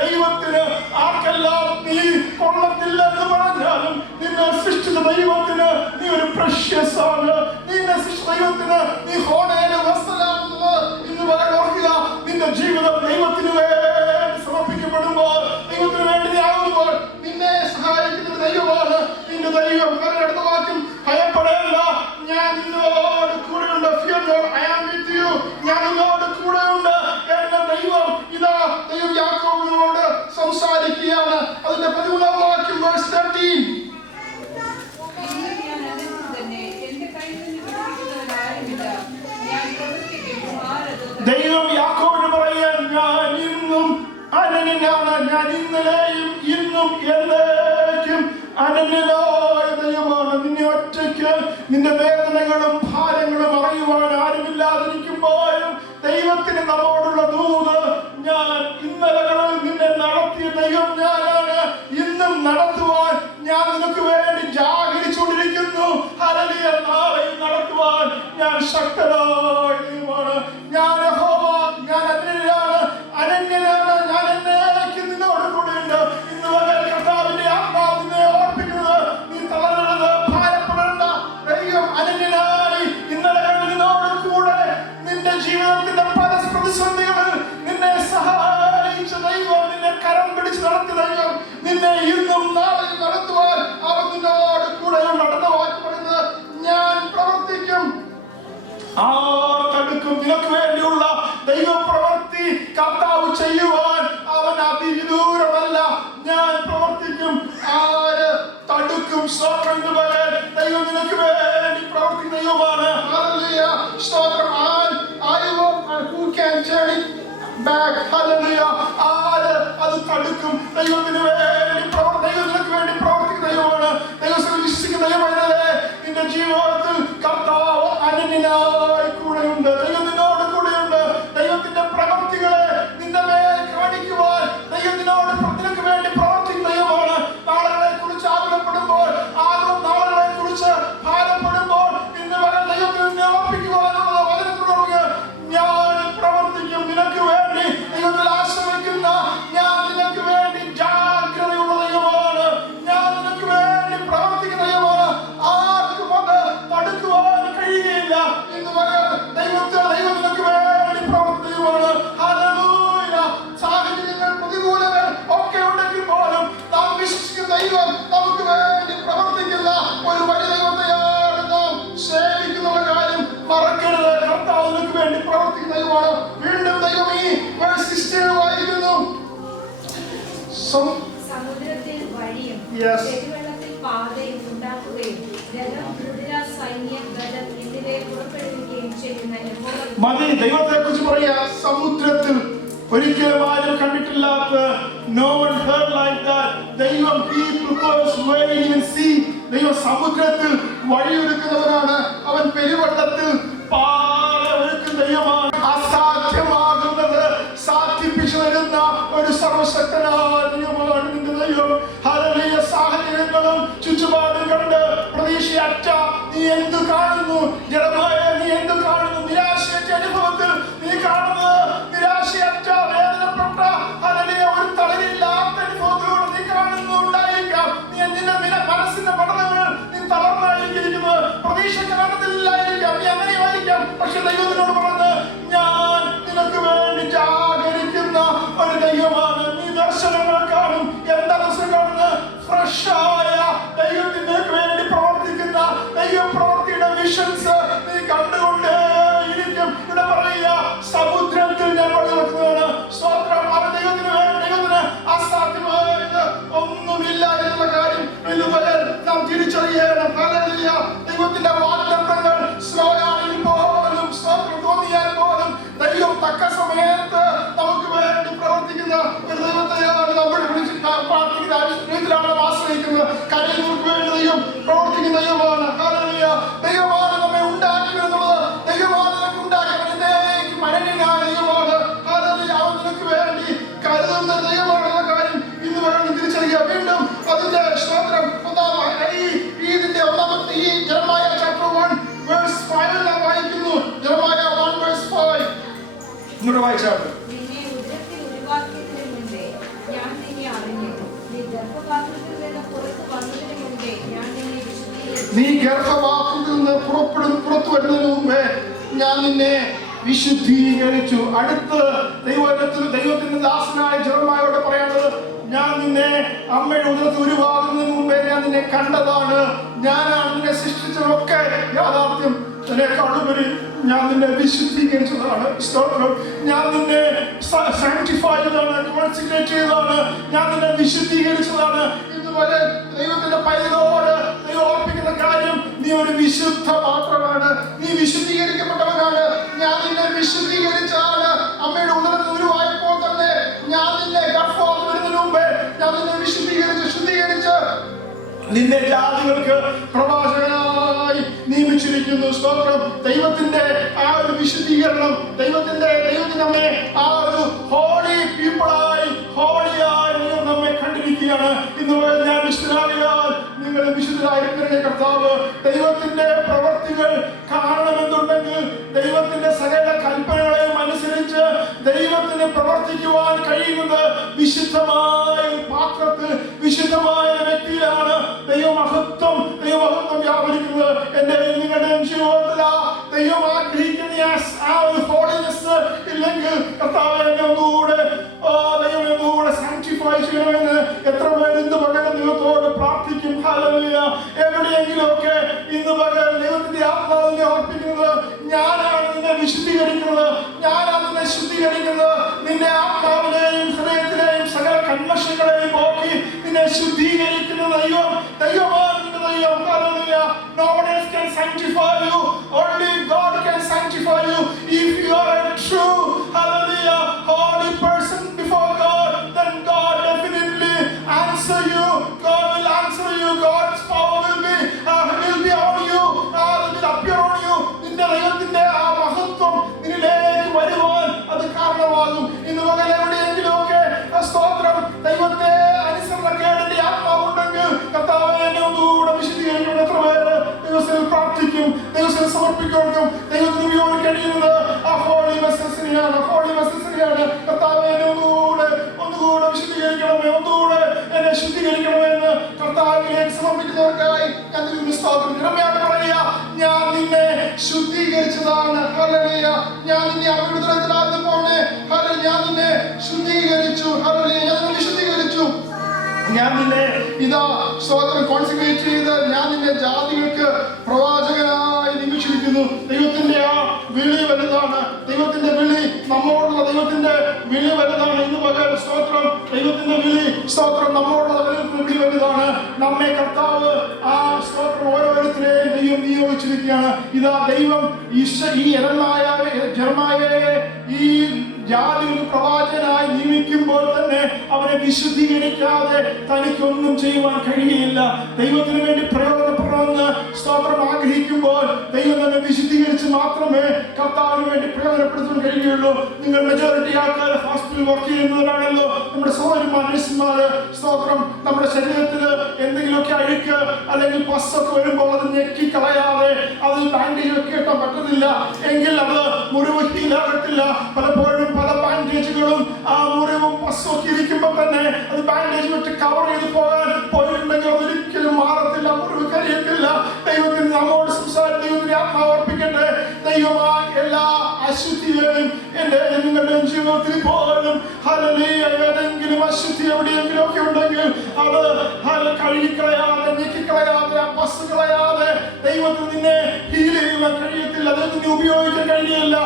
ദൈവത്തിന് ആർക്കെല്ലാം നീ കൊള്ളത്തില്ല എന്ന് പറഞ്ഞാലും നിന്നെ സൃഷ്ടിച്ച ദൈവത്തിന് നീ ഒരു പ്രഷ്യസ് ആണ്. നിന്നെ സൃഷ്ടിച്ച ദൈവത്തിന് നീ ഹോണേല് വസ്തുവാണെന്ന് ഇന്ന് വരെ ഓർക്കുക. നിന്റെ ജീവിതം ദൈവത്തിന് വേണ്ടി സമർപ്പിക്കപ്പെടുമ്പോൾ, ദൈവത്തിന് വേണ്ടി നീ ആകുമ്പോൾ നിന്നെ സഹായിക്കുന്ന ദൈവമാണ് നിന്റെ ദൈവം. അടുത്ത വാക്യം, ഭയപ്പെടേണ്ട, ഞാൻ നിന്നോട് കൂടെയുണ്ട്. Fear not, I am with you. ഞാൻ നിന്നോട് കൂടെയുണ്ട് എന്ന ദൈവം ഇതാ ദൈവം യാക്കോബിനോട് സംസാരിക്കുകയാണ്. അതിന്റെ 13ാം വാക്യം, verse 13. ദൈവം യാക്കോബിന് പറയാൻ, ഞാൻ ഇന്നും അനന്യനാണ്, ഞാൻ ഇന്നലെയും ഇന്നും എന്നേക്കും അനന്യനായ ദൈവമാണ്. നിന്നെ ഒറ്റയ്ക്ക് നിന്റെ വേദനകളും ഭാരങ്ങളും അറിയുവാൻ ആരുമില്ലാതിരിക്കുമ്പോഴും ദൈവത്തിന് നമ്മോടുള്ള ദൂത്, ഞാൻ ഇന്നലകളിൽ നിന്നെ നടത്തിയ ദൈവം ഞാനാണ്, ഇന്നും നടത്തുവാൻ ഞാൻ നിനക്ക് വേണ്ടി ജാഗരിച്ചുകൊണ്ടിരിക്കുന്നു. ഹല്ലേലൂയ. നാളെയും നടത്തുവാൻ ഞാൻ ശക്തനായ ദൈവമാണ്. ഞാൻ യഹോവ, ഞാൻ അനന്യനാണ്, ഞാൻ എന്നേക്കും നിന്നോട് കൂടെയുണ്ട്. ഇന്ന് വരെ കർത്താവിന്റെ ആത്മാവ് നിന്നെ ഓർപ്പിക്കുന്നത്, നീ തളരരുത്, ഭാരപ്പെടേണ്ട. ദൈവം അനന്യനായി ഇന്നലെ നിന്നോട് കൂടെ നിന്റെ ജീവിതത്തിന്റെ പല പ്രതിസന്ധികളിൽ നിന്നെ സഹായിച്ച ദൈവം, നിന്നെ കരം പിടിച്ച് നടത്തിയ ദൈവം, നിന്നെ ഇന്നും നാളെയും നടത്തുവാൻ അവൻ നിന്നോട് കൂടെയും നടന്ന വാക്ക് പറയുന്നത്, ഞാൻ പ്രവർത്തിക്കും. തടുക്കും. നിനക്ക് വേണ്ടിയുള്ള ദൈവപ്രവൃത്തി കർത്താവ് ചെയ്യുവാൻ അവൻ അതിവിദൂരമല്ല. ഞാൻ പ്രവർത്തിക്കും. ആര് തടുക്കും? ദൈവം നിനക്ക് വേണ്ടി പ്രവർത്തിക്കുന്ന ദൈവമാണ്. ഹല്ലേലൂയ. സ്തോത്രം. Who can turn it back? Hallelujah. ആര് അത് തടുക്കും? ദൈവത്തിന് വേണ്ടി ദൈവം നിനക്ക് വേണ്ടി പ്രവർത്തിക്കുന്ന ദൈവമാണ്. ദൈവത്തിൽ വിശ്വസിക്കുന്ന ദൈവമായതല്ലേ നിന്റെ ജീവിതത്തിൽ കർത്താവ് അനന്യനായി കൂടെയുണ്ട്. ദൈവം നിന്നോട് കൂടെയുണ്ട്. ദൈവത്തിന്റെ പ്രവൃത്തികളെ നിന്റെ മേൽ കാണിക്കുവാൻ ദൈവം നിനക്ക് വേണ്ടി പ്രവർത്തിക്കുന്ന ദൈവമാണ്. നാളുകളെ കുറിച്ച് ആകുലപ്പെടുമ്പോൾ, നാളുകളെ കുറിച്ച് ഭാരപ്പെടുമ്പോൾ ഇന്ന് വരെ ദൈവത്തിൽ ഓർപ്പിക്കുവാനുള്ള വചനം തുടരുക. ഞാൻ പ്രവർത്തിക്കും നിനക്ക് വേണ്ടി. ദൈവത്തിൽ ആശ്രയിക്കുന്ന ഞാൻ നിനക്ക് വേണ്ടി ജാഗ്രതയുള്ള ദൈവമാണ്. ഞാൻ നിനക്ക് വേണ്ടി പ്രവർത്തിക്കുന്ന ദൈവമാണ്. ആർക്കും അത് തടുക്കുവാൻ കഴിയുകയില്ല. ഇന്ന് വരെ ദൈവം നിനക്ക് വേണ്ടി പ്രവർത്തിക്കുകയാണ്. ഹല്ലേലൂയ. സാഹചര്യങ്ങൾ, പ്രതികൂലങ്ങൾ ഒക്കെ ഉണ്ടെങ്കിൽ പോലും നാം വിശ്വസിക്കുന്ന ദൈവം നമുക്ക് വേണ്ടി പ്രവർത്തിക്കുന്ന ഒരു വലിയ ദൈവത്തെയാണ് നാം സേവിക്കുന്ന കാര്യം മറക്കരുത്. കർത്താവ് നിനക്ക് വേണ്ടി പ്രവർത്തിക്കുന്ന ദൈവമാണ്. വീണ്ടും ദൈവം ഈ verse 16 വായിക്കുന്നു. സമുദ്രത്തിൽ വഴിയും പെരുവെള്ളത്തിൽ പാതയും ഉണ്ടാക്കുകയും രഥം, കുതിര, സൈന്യം, ഗജം എന്നിവയെ പുറപ്പെടുവിക്കുകയും ചെയ്യുന്ന മതി. ദൈവത്തെ കുറിച്ച് പറയാ, സമുദ്രത്തിൽ ഒരിക്കലും ആരും കണ്ടിട്ടില്ലാത്ത, no one heard like that. ദൈവം he prepares way in sea. ദൈവം സമുദ്രത്തിൽ വഴിയൊരുക്കുന്നവനാണ്. അവൻ പെരുവെള്ളത്തിൽ പാത ഒരുക്കുന്ന ദൈവമാണ്. അസാധ്യമാകുന്നത് സാധിപ്പിച്ചു തരുന്ന ഒരു സർവശക്തനായ ദൈവമാണ് നിന്റെ ദൈവം. ഹല്ലേലൂയ. സാഹചര്യങ്ങളും ചുറ്റുപാടും കണ്ട് പ്രതീക്ഷയറ്റ നീ എന്ത് കാണുന്നു? ജനമായ നീ എന്ത് കാണുന്നു? നിരാശയറ്റ അനുഭവത്തിൽ നീ കാണുന്നത് നിരാശയറ്റ, വേദനപ്പെട്ട, ഹല്ലേലൂയ, ഒരു തളരില്ലാത്ത അനുഭവത്തിലൂടെ നീ കാണുന്നു. ഉണ്ടായിരിക്കാം നീ നിന്റെ മനസ്സിന്റെ പഠനങ്ങൾ നീ തളർന്നായിരിക്കുന്നത്. പ്രതീക്ഷ പ്രൊവിഷൻസ് നീ കണ്ടുകൊണ്ടേ ഇരിക്കും. ഇവിടെ പറയുക, സമുദ്രത്തിൽ ഞാൻ വഴി വെക്കുന്നതാണ്. സ്തോത്രം. ദൈവത്തിന് അസാധ്യമായത് ഒന്നുമില്ല എന്നുള്ള കാര്യം ഇതുവരെ നാം തിരിച്ചറിയണം. ഹല്ലേലൂയ. ദൈവത്തിന്റെ വാഗ്ദത്തങ്ങൾ സ്ലോ ആണെങ്കിൽ പോലും, സ്തോത്രം, തോന്നിയാൽ പോലും ദൈവം തക്ക സമയത്ത് നമുക്ക് വേണ്ടി പ്രവർത്തിക്കുന്ന ഒരു ദൈവത്തെയാണ് നമ്മൾ പ്രാർത്ഥിക്കുന്ന, ആശ്രയിക്കുന്നത്. കാര്യം നമുക്ക് വേണ്ടി ദൈവം പ്രവർത്തിക്കുന്ന ദൈവമാണ്. ഹല്ലേലൂയ. ദൈവമാണ് നമ്മെ ഉണ്ടാക്കി എന്നുള്ളത്, ദൈവമാണ് നമുക്ക് ഉണ്ടാക്കി മരണിനായ ദൈവമാണ്. ഹല്ലേലൂയ. അവൻ നിനക്ക് വേണ്ടി കരുതുന്ന ദൈവമാണെന്ന കാര്യം ഇന്ന് വേണം തിരിച്ചറിയുക. വീണ്ടും അതിന്റെ സ്തോത്രം ഇതിന്റെ ഒന്നാമത്തെ ഈ ജെറമ്യാ ചാപ്റ്റർ 1 വേഴ്സ് 5 നാം വായിക്കുന്നു. ജെറമ്യാ 1 വേഴ്സ് 5 ഇങ്ങോട്ട് വായിച്ചാണ്. നിന്നെ ഉദരത്തിൽ ഉരുവാക്കിയതിനു മുൻപേ ഞാൻ നിന്നെ അറിഞ്ഞു. നീ ഗർഭപാത്രത്തിൽ നിന്ന് പുറത്തു വന്നതിനു മുൻപേ ഞാൻ നിന്നെ വിശുദ്ധീകരിച്ചു. നീ ഗർഭപാത്രത്തിൽ നിന്ന് പുറത്തു വരുന്നതിന് മുമ്പേ ഞാൻ നിന്നെ വിശുദ്ധീകരിച്ചു. അടുത്ത് ദൈവത്തിന്റെ ദാസനായ ജെറമ്യായോട് പറയാനുള്ളത്, ഞാൻ നിന്നെ അമ്മയുടെ ഉദരത്തിൽ ഉരുവാകുന്നതിന് മുമ്പേ ഞാൻ നിന്നെ കണ്ടതാണ്. ഞാനാണ് നിന്നെ സൃഷ്ടിച്ചതൊക്കെ യാഥാർത്ഥ്യം. അതിനേക്കാളുപരി ഞാൻ നിന്നെ വിശുദ്ധീകരിച്ചതാണ്. ഞാൻ നിന്നെ സാങ്ക്ടിഫൈ ചെയ്തതാണ്, കോൺസെൻട്രേറ്റ് ചെയ്തതാണ്, ഞാൻ നിന്നെ വിശുദ്ധീകരിച്ചതാണ്. ഇതുവരെ ദൈവത്തിന്റെ പൈതലോട് ദൈവം ഓർപ്പിക്കുന്ന കാര്യം, നീ ഒരു വിശുദ്ധ മാത്രമാണ്, നീ വിശുദ്ധീകരിക്കപ്പെട്ടവനാണ്. ഞാൻ നിന്നെ വിശുദ്ധീകരിച്ചാണ്. അമ്മയുടെ ഉദരത്തിൽ ഉരുവായപ്പോൾ തന്നെ ഞാൻ നിന്നെ ഗർഭം വരുന്നതിന് മുമ്പേ ഞാൻ നിന്നെ ശുദ്ധീകരിച്ച് നിന്നെ ജാതികൾക്ക് പ്രവാചകനായി നിയമിച്ചിരിക്കുന്നു. സ്തോത്രം. ദൈവത്തിന്റെ ആ ഒരു വിശുദ്ധീകരണം, ദൈവത്തിന്റെ നമ്മെ ആ ഒരു ഹോളി പീപ്പിളായി, ഹോളിയായി നമ്മെ കണ്ടിരിക്കുകയാണ്. ഇന്ന് ഞാൻ വിശുദ്ധരായാൽ നിങ്ങൾ വിശുദ്ധരായിരിക്കുന്ന കർത്താവ് ദൈവത്തിന്റെ പ്രവർത്തികൾ കാണണമെന്നുണ്ടെങ്കിൽ ദൈവത്തിന്റെ സകല കൽപ്പനകളെയും അനുസരിച്ച് ദൈവത്തിന് പ്രവർത്തിക്കുവാൻ കഴിയുന്നത് വിശുദ്ധമായ പാത്രത്തിൽ, വിശുദ്ധമായ വ്യക്തിയിലാണ് ദൈവമഹത്വം വ്യാപരിക്കുന്നത്. എന്റെ നിങ്ങളുടെയും ജീവിതത്തിൽ ദൈവം ആഗ്രഹിക്കുന്ന ആ ഒരു ഹോളിനെസ് ഇല്ലെങ്കിൽ കർത്താവ് എന്നെ ഒന്നുകൂടെ സാങ്ക്ടിഫൈ ചെയ്യണമെന്ന് എത്ര പേർ ഇന്ന് പകരം ദൈവത്തോട് പ്രാർത്ഥിക്കും. ഹല്ലേലൂയ. എവിടെയെങ്കിലും ഒക്കെ ഇന്ന് പകരം ദൈവത്തിന്റെ ആത്മാവിനെ ഓർപ്പിക്കുന്നത്, ഞാനാണ് നിന്നെ വിശുദ്ധീകരിക്കുന്നത്, ഞാനാണ് നിന്നെ ശുദ്ധീകരിക്കുന്നത്. നിന്റെ ആത്മാവിനെയും ഹൃദയത്തിലെയും സകല കന്മഷങ്ങളെയും പോക്കി നിന്നെ ശുദ്ധീകരിക്കുന്ന ദൈവമാണ് നിന്റെ ദൈവം. Hallelujah. No one else can sanctify you. Only God can sanctify you. If you are a true, hallelujah, holy person before God, then God definitely answer you. God will answer you. God's power will be on you. Will appear on you. നിന്റെ ദൈവത്തിന്റെ ആ മഹത്വം നിന്നിലേക്ക് വരുവാൻ അത് കാരണമാകും. ഇന്ന് പകൽ എവിടെയെങ്കിലും ഒക്കെ സ്തോത്രം ദൈവത്തെ അനുസരണക്കേടിന്റെ ആത്മാവുണ്ടെങ്കിൽ കർത്താവേ എന്നെ ഒന്നുകൂടെ വിശദീകരിക്കണം. എത്ര പേര് ദൈവത്തിൽ പ്രാർത്ഥിക്കും, ദൈവത്തിൽ സമർപ്പിക്കും. ദൈവത്തിന് ഉപയോഗിക്കാൻ കഴിയുന്നത് ആ ഹോളി മെസ്സസിനെയാണ്. കർത്താവേ എന്നെ ഒന്നുകൂടെ വിശദീകരിക്കണമേ, ഒന്നുകൂടെ എന്നെ ശുദ്ധീകരിക്കണമെന്ന് കർത്താവിലേക്ക് സമർപ്പിക്കുന്നവർക്കായി ഞാൻ നിന്നെ സ്തോത്രം. ജെറമ്യായോട് പറയുക, ഞാൻ നിന്നെ ശുദ്ധീകരിച്ചതാണ്. ഹല്ലേലൂയ. ഞാൻ നിന്നെ അമ്മയുടെ ഉദരത്തിലായിരുന്നപ്പോൾ ഞാൻ നിന്നെ ശുദ്ധീകരിച്ചു. ഹല്ലേലൂയ. ഞാൻ നിന്നെ വിശുദ്ധീകരിച്ചു. ഞാൻ നിന്നെ ഇതാ സ്തോത്രം കോൺസെൻട്രേറ്റ് ചെയ്ത് ഞാൻ നിന്നെ ജാതികൾക്ക് പ്രവാചകനായി നിയമിച്ചിരിക്കുന്നു. ദൈവത്തിന്റെ ആ വിളി വലുതാണ്. ദൈവത്തിന്റെ വിളി നമ്മോടുള്ള ദൈവത്തിന്റെ വിളി വലുതാണ്. ഇന്ന് പകൽ സ്തോത്രം ദൈവത്തിന്റെ വിളി, സ്തോത്രം നമ്മോടുള്ള വിളി വലുതാണ്. നമ്മെ കർത്താവ് ആ സ്തോത്രം ഓരോരുത്തരെയും ദൈവം നിയോഗിച്ചിരിക്കുകയാണ്. ഇതാ ദൈവം ഈ ജെറമ്യായെ ഈ ജാതികൾക്ക് പ്രവാചകനായി നിയമിക്കുമ്പോൾ തന്നെ അവനെ വിശുദ്ധീകരിക്കാതെ തനിക്കൊന്നും ചെയ്യുവാൻ കഴിയില്ല. ദൈവത്തിന് വേണ്ടി പ്രയോജനപ്പെടണമെന്ന് സ്തോത്രം ആഗ്രഹിക്കുമ്പോൾ ദൈവം തന്നെ വിശുദ്ധീകരിച്ച് മാത്രമേ കർത്താവിന് വേണ്ടി പ്രയോജനപ്പെടുത്താൻ കഴിയുകയുള്ളൂ. നിങ്ങൾ മെജോറിറ്റി ആൾക്കാർ ഹോസ്പിറ്റലിൽ വർക്ക് ചെയ്യുന്നവരാണല്ലോ. നമ്മുടെ സഹോദരന്മാർ, നഴ്സുമാര്, സ്തോത്രം നമ്മുടെ ശരീരത്തിൽ എന്തെങ്കിലുമൊക്കെ അഴുക്ക് അല്ലെങ്കിൽ പസ്സൊക്കെ വരുമ്പോൾ അത് ഞെക്കി കളയാതെ അത് ബാൻഡേജ് ഒക്കെ ഇട്ടാൻ പറ്റുന്നില്ല എങ്കിൽ അത് മുറിവ് ഹീലാകത്തില്ല. പലപ്പോഴും പല ബാൻഡേജുകളും ആ മുറിവും പസ്സൊക്കെ ഇരിക്കുമ്പോൾ തന്നെ അത് ബാൻഡേജ് വിട്ട് കവർ ചെയ്ത് പോയിട്ടുണ്ടെങ്കിൽ അതൊരിക്കലും മാറത്തില്ല, മുറിവ് കരിയത്തില്ല. ദൈവത്തിന് നമ്മോട് സംസാരിച്ച് ദൈവത്തിന് ആത്മാവ് അർപ്പിക്കട്ടെ. ദൈവമായി എല്ലാ അശുദ്ധിയെയും നിങ്ങളുടെ ജീവിതത്തിൽ പോലും ഏതെങ്കിലും അശുദ്ധി എവിടെയെങ്കിലും ഒക്കെ ഉണ്ടെങ്കിൽ അത് കഴുകിക്കളയാതെ, നീക്കിക്കളയാതെ, പസ് കളയാതെ ദൈവത്തിന് നിന്നെ ഹീൽ ചെയ്യുവാൻ കഴിയത്തില്ല. അത് നിന്നെ ഉപയോഗിക്കാൻ കഴിയില്ല.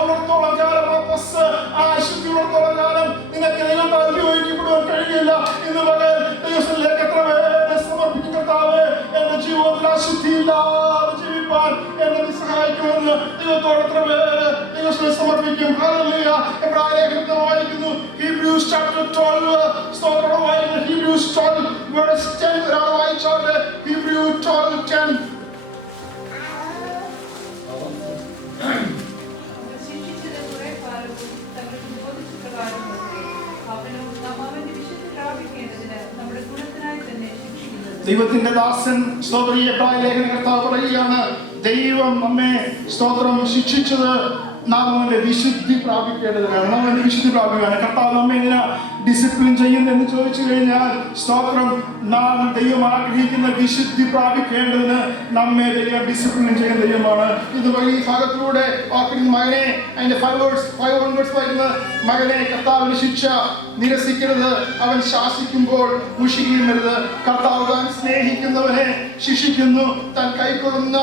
ഉള്ളിടത്തോളം കാലം പസ്, അശുദ്ധി ഉള്ളിടത്തോളം കാലം നിനക്ക് ദൈവത്താൽ ഉപയോഗിക്കപ്പെടുവാൻ കഴിയില്ല. ഇന്ന് പകൽ ദൈവത്തിലേക്ക് എത്ര പേരെ സമർപ്പിക്കും. കർത്താവേ, എന്റെ ജീവിതത്തിൽ അശുദ്ധിയില്ലാതെ ജീവിപ്പാൻ എന്നെ നീ സഹായിക്കുമെന്ന് ദൈവത്തോട് എത്ര പേര് ദൈവത്തെ സമർപ്പിക്കും. ഹല്ലേലൂയ. എബ്രായലേഖനത്തിൽ വായിക്കുന്നു ഹീബ്രൂസ് chapter 12 സ്തോത്രം വായിക്കുന്നു. ഹീബ്രൂസ് 12 verse 10 ഒരാൾ വായിച്ചാൽ ഹീബ്രൂസ് 12:10. ദൈവത്തിന്റെ ദാസൻ സ്തോത്രം എബ്രായലേഖന കർത്താവ് പറയുകയാണ്, ദൈവം നമ്മെ സ്തോത്രം ശിക്ഷിച്ചത് നാം അവന്റെ വിശുദ്ധി പ്രാപിക്കേണ്ടതിനാണ്. നാം അവന്റെ വിശുദ്ധി പ്രാപിക്കുകയാണ്. കർത്താവ് നമ്മെ ഇങ്ങനെ ഡിസിപ്ലിൻ ചെയ്യുന്നെന്ന് ചോദിച്ചു കഴിഞ്ഞാൽ സ്തോത്രം നാം ദൈവം ആഗ്രഹിക്കുന്ന വിശുദ്ധി പ്രാപിക്കേണ്ടതിന് നമ്മെ ദൈവം ഡിസിപ്ലിൻ ചെയ്യുന്ന ദൈവമാണ്. ഇത് ഈ ഭാഗത്തിലൂടെ മകനെ അതിന്റെ 5 words വായിക്കുന്ന മകനെ കർത്താവിന് ശിക്ഷ നിരസിക്കരുത്, അവൻ ശാസിക്കുമ്പോൾ മുഷിക്കരുത്. കർത്താവ് താൻ സ്നേഹിക്കുന്നവനെ ശിക്ഷിക്കുന്നു, താൻ കൈക്കൊള്ളുന്ന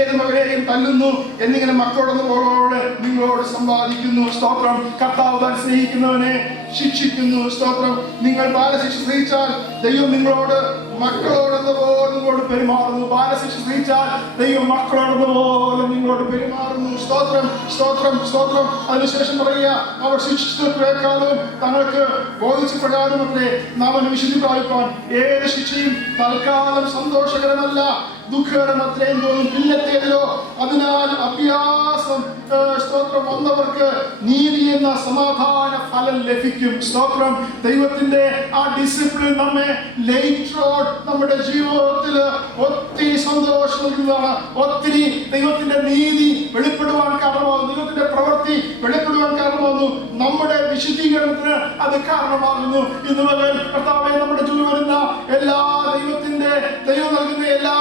ഏത് മകനെയും തല്ലുന്നു എന്നിങ്ങനെ മക്കളോട് നിങ്ങളോട് സംവാദിക്കുന്നു. സ്തോത്രം. കർത്താവ് താൻ സ്നേഹിക്കുന്നവനെ ശിക്ഷിക്കുന്നു. സ്തോത്രം. നിങ്ങൾ ബാലശിക്ഷ സഹിച്ചാൽ ദൈവം നിങ്ങളോട് മക്കളോടെന്നപോലെ നിങ്ങളോട് പെരുമാറുന്നു. ബാലശിക്ഷ സഹിച്ചാൽ ദൈവം മക്കളോടെന്നപോലെ നിങ്ങളോട് പെരുമാറുന്നു. സ്തോത്രം, സ്തോത്രം, സ്തോത്രം. അതിനുശേഷം പറയുക, അവർ ശിക്ഷിച്ചതിനേക്കാളും തങ്ങൾക്ക് ബോധിച്ച പ്രകാരമത്രേ നാം അവന് വിശുദ്ധി പ്രാപിപ്പാൻ. ഏത് ശിക്ഷയും തൽക്കാലം സന്തോഷകരമല്ല, ദുഃഖകരമത്രേ എന്ന് തോന്നും, പിന്നത്തേതിലോ അതിനാൽ അഭ്യാസം സ്തോത്രം വന്നവർക്ക് നീതി എന്ന സമാധാന ഫലം ലഭിക്കും. സ്തോത്രം. ദൈവത്തിന്റെ ആ ഡിസിപ്ലിൻ നമ്മെ ലേറ്റർ നമ്മുടെ ജീവിതത്തിൽ ഒത്തിരി സന്തോഷം നൽകുന്നതാണ്. ഒത്തിരി ദൈവത്തിന്റെ നീതി വെളിപ്പെടുവാൻ കാരണമാകുന്നു. ദൈവത്തിന്റെ പ്രവൃത്തി വെളിപ്പെടുവാൻ കാരണമാകുന്നു. നമ്മുടെ വിശുദ്ധീകരണത്തിന് അത് കാരണമാകുന്നു. ഇന്ന് മുതൽ കർത്താവേ, നമ്മുടെ ജീവിതം വരുന്ന എല്ലാ ദൈവം നൽകുന്ന എല്ലാ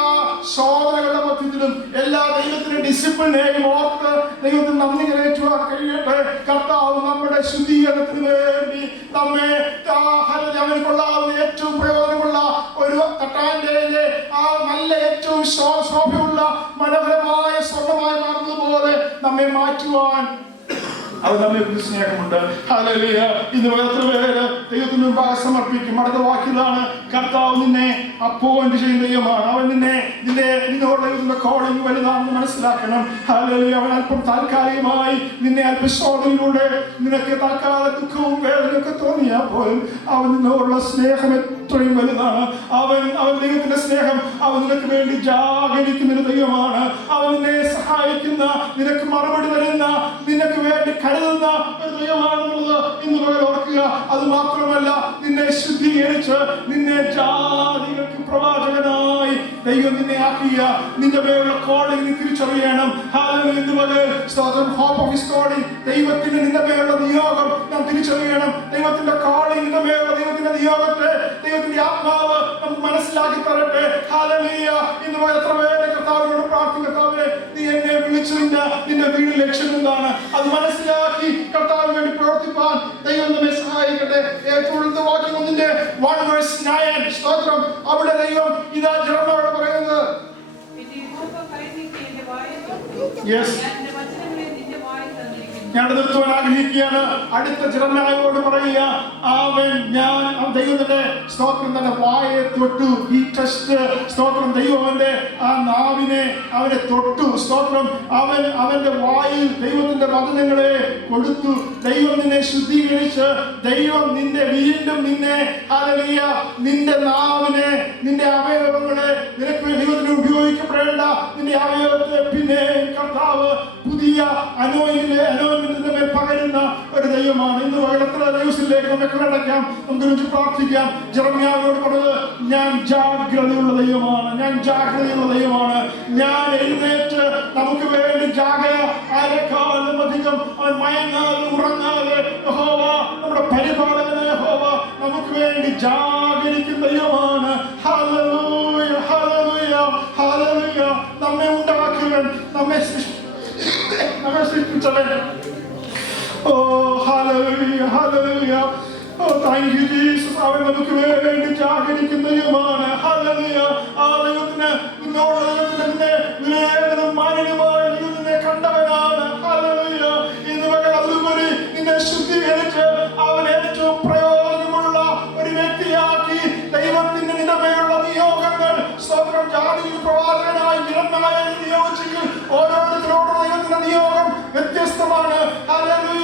ശോധനകളുടെ മധ്യത്തിലും എല്ലാ ദൈവത്തിന്റെ ഡിസിപ്ലിനെയും ഓർത്ത് ദൈവത്തിന് നന്ദി കരയറ്റുവാൻ കഴിയട്ടെ. കർത്താവ് നമ്മുടെ ശുദ്ധീകരണത്തിന് വേണ്ടി നമ്മെ അവന് കൊള്ളാവുന്ന ഏറ്റവും പ്രയോജനമുള്ള ഒരു തട്ടാന്റെ ആ നല്ല ഏറ്റവും ശോഭയുള്ള മനോഹരമായ സ്വർണ്ണമായി മാറുന്നതുപോലെ നമ്മെ മാറ്റുവാൻ അത് നമ്മെ സ്നേഹമുണ്ട്. ഹല്ലേലൂയ. ഇന്ന് എത്ര പേര് ദൈവത്തിന് മുമ്പാകെ സമർപ്പിക്കും. അടുത്ത വാക്യതാണ്, കർത്താവ് നിന്നെ അപ്പോയിന്റ് ചെയ്യുന്ന ദൈവമാണ്. അവൻ നിന്നോട് ദൈവത്തിന്റെ കോളിംഗ് വലുതാണെന്ന് മനസ്സിലാക്കണം. ഹല്ലേലൂയ. അവൻ അല്പം താൽക്കാലികമായി നിന്നെ അല്പശോധനയിലൂടെ നിനക്ക് താൽക്കാല ദുഃഖവും വേദനയൊക്കെ തോന്നിയാൽ പോലും അവൻ നിന്നോടുള്ള സ്നേഹം എത്രയും വലുതാണ്. അവൻ ദൈവത്തിന്റെ സ്നേഹം അവൻ നിനക്ക് വേണ്ടി ജാഗരിക്കുന്ന ദൈവമാണ്. അവൻ നിന്നെ സഹായിക്കുന്ന, നിനക്ക് മറുപടി തരുന്ന, നിനക്ക് വേണ്ടി കരുതുന്ന ഒരു ദൈവമാണെന്നുള്ളത് ഇന്ന് പകൽ ഓർക്കുക. അത് മാത്രമല്ല, നിന്നെ ശുദ്ധീകരിച്ച് നിന്നെ ജാതികൾക്ക് പ്രവാചകനായി ദൈവം നിന്നെ ആക്കിയ നിന്റെ മേലുള്ള കോളിംഗ് നീ തിരിച്ചറിയണം. ഇന്ന് പകൽ സ്തോത്രം. ഹോപ്പ് ഓഫ് ഹിസ് കോളിംഗ്, ദൈവത്തിന് നിന്റെ മേലുള്ള നിയോഗം നാം തിരിച്ചറിയണം. ദൈവത്തിന്റെ കോളിംഗ്, നിന്റെ മേലുള്ള ദൈവത്തിന്റെ നിയോഗത്തെ ദൈവത്തിന്റെ ആത്മാവ് നമുക്ക് മനസ്സിലാക്കി തരട്ടെ. ഹല്ലേലൂയ. ഇന്ന് പകൽ എത്ര പേരെ കർത്താവിനോട് പ്രാർത്ഥിക്കും, കർത്താവേ, നീ എന്നെ വിളിച്ചതിന്റെ നിന്റെ വീട് ലക്ഷ്യം എന്താണ്? അത് മനസ്സിലാക്കി കർത്താവിന് വേണ്ടി പ്രവർത്തിപ്പാൻ ദൈവം നമ്മെ സഹായിക്കട്ടെ. ഏറ്റവും വാക്യം 1:9 സ്തോത്രം. അവിടെ ദൈവം ഇതാ ജനങ്ങളോട് പറയുന്നത്, ഞാൻ നിർത്തുവാൻ ആഗ്രഹിക്കുകയാണ്. അടുത്ത ജനങ്ങളോട് പറയുക, ദൈവത്തിന്റെ സ്തോത്രം തന്നെ വായെ തൊട്ടു. ഈ ടെസ്റ്റ് സ്തോത്രം. ദൈവം ആ നാവിനെ അവനെ തൊട്ടു. സ്തോത്രം. അവന്റെ വായിൽ ദൈവത്തിന്റെ വചനങ്ങളെ കൊടുത്തു. ദൈവം നിന്നെ ശുദ്ധീകരിച്ച് ദൈവം വീണ്ടും നിന്നെ ഹല്ലേലൂയ, നിന്റെ നാവിനെ, നിന്റെ അവയവങ്ങളെ നിനക്ക് ദൈവത്തിന് ഉപയോഗിക്കപ്പെടേണ്ട നിന്റെ അവയവത്തെ പിന്നെ കർത്താവ് പുതിയ അനോയിന്റിന്റെ മേൽ പകരുന്ന ഒരു ദൈവമാണ്. ഇന്ന് എത്ര ദിവസത്തിലേക്ക് നമ്മെ കണ്ടടക്കാം. നമുക്ക് പ്രാർത്ഥിക്കാം. ജെറമ്യാവിനോട് പറഞ്ഞത്, ഞാൻ ജാഗ്രതയുള്ള ദൈവമാണ്, ഞാൻ ജാഗ്രതയുള്ള ദൈവമാണ്. ഞാൻ എഴുന്നേറ്റ് നമുക്ക് വേണ്ടി ആരെക്കാളും അധികം അവൻ മയങ്ങാതെ ഉറങ്ങാതെ യഹോവ, നമ്മുടെ പരിപാലകനായ യഹോവ നമുക്ക് വേണ്ടി ജാഗരിക്കുന്ന ദൈവമാണ്. Hallelujah, hallelujah, hallelujah. നമ്മെ ഉണ്ടാക്കിയവൻ, നമ്മെ കീർത്തിച്ചവൻ. Oh, hallelujah, hallelujah. Oh, thank you, Jesus. അവൻ നമുക്ക് വേണ്ടി ജാഗരിക്കുന്ന ദൈവമാണ്. Hallelujah. ആ ദൈവത്തിന് നിന്നോട് ദൈവത്തിന്റെ വിലയേറിയതും മാന്യനുമായ ദൈവത്തിനെ കണ്ടവനാണ്. Hallelujah. ഇന്ന് പകൽ അതിലുപരി നിന്നെ ശുദ്ധീകരിച്ച് അവൻ ഏറ്റവും പ്രയോജനമുള്ള ഒരു വ്യക്തിയാക്കി ദൈവത്തിന്റെ നിന്റെ മേലുള്ള നിയോഗങ്ങൾ സ്തോത്രം. ജാതിയിൽ പ്രവാചകനായി നിരന്തരമായി നിയോഗിച്ചെങ്കിൽ ഓരോരുത്തരോടും ദൈവത്തിന്റെ നിയോഗം വ്യത്യസ്തമാണ്. Hallelujah.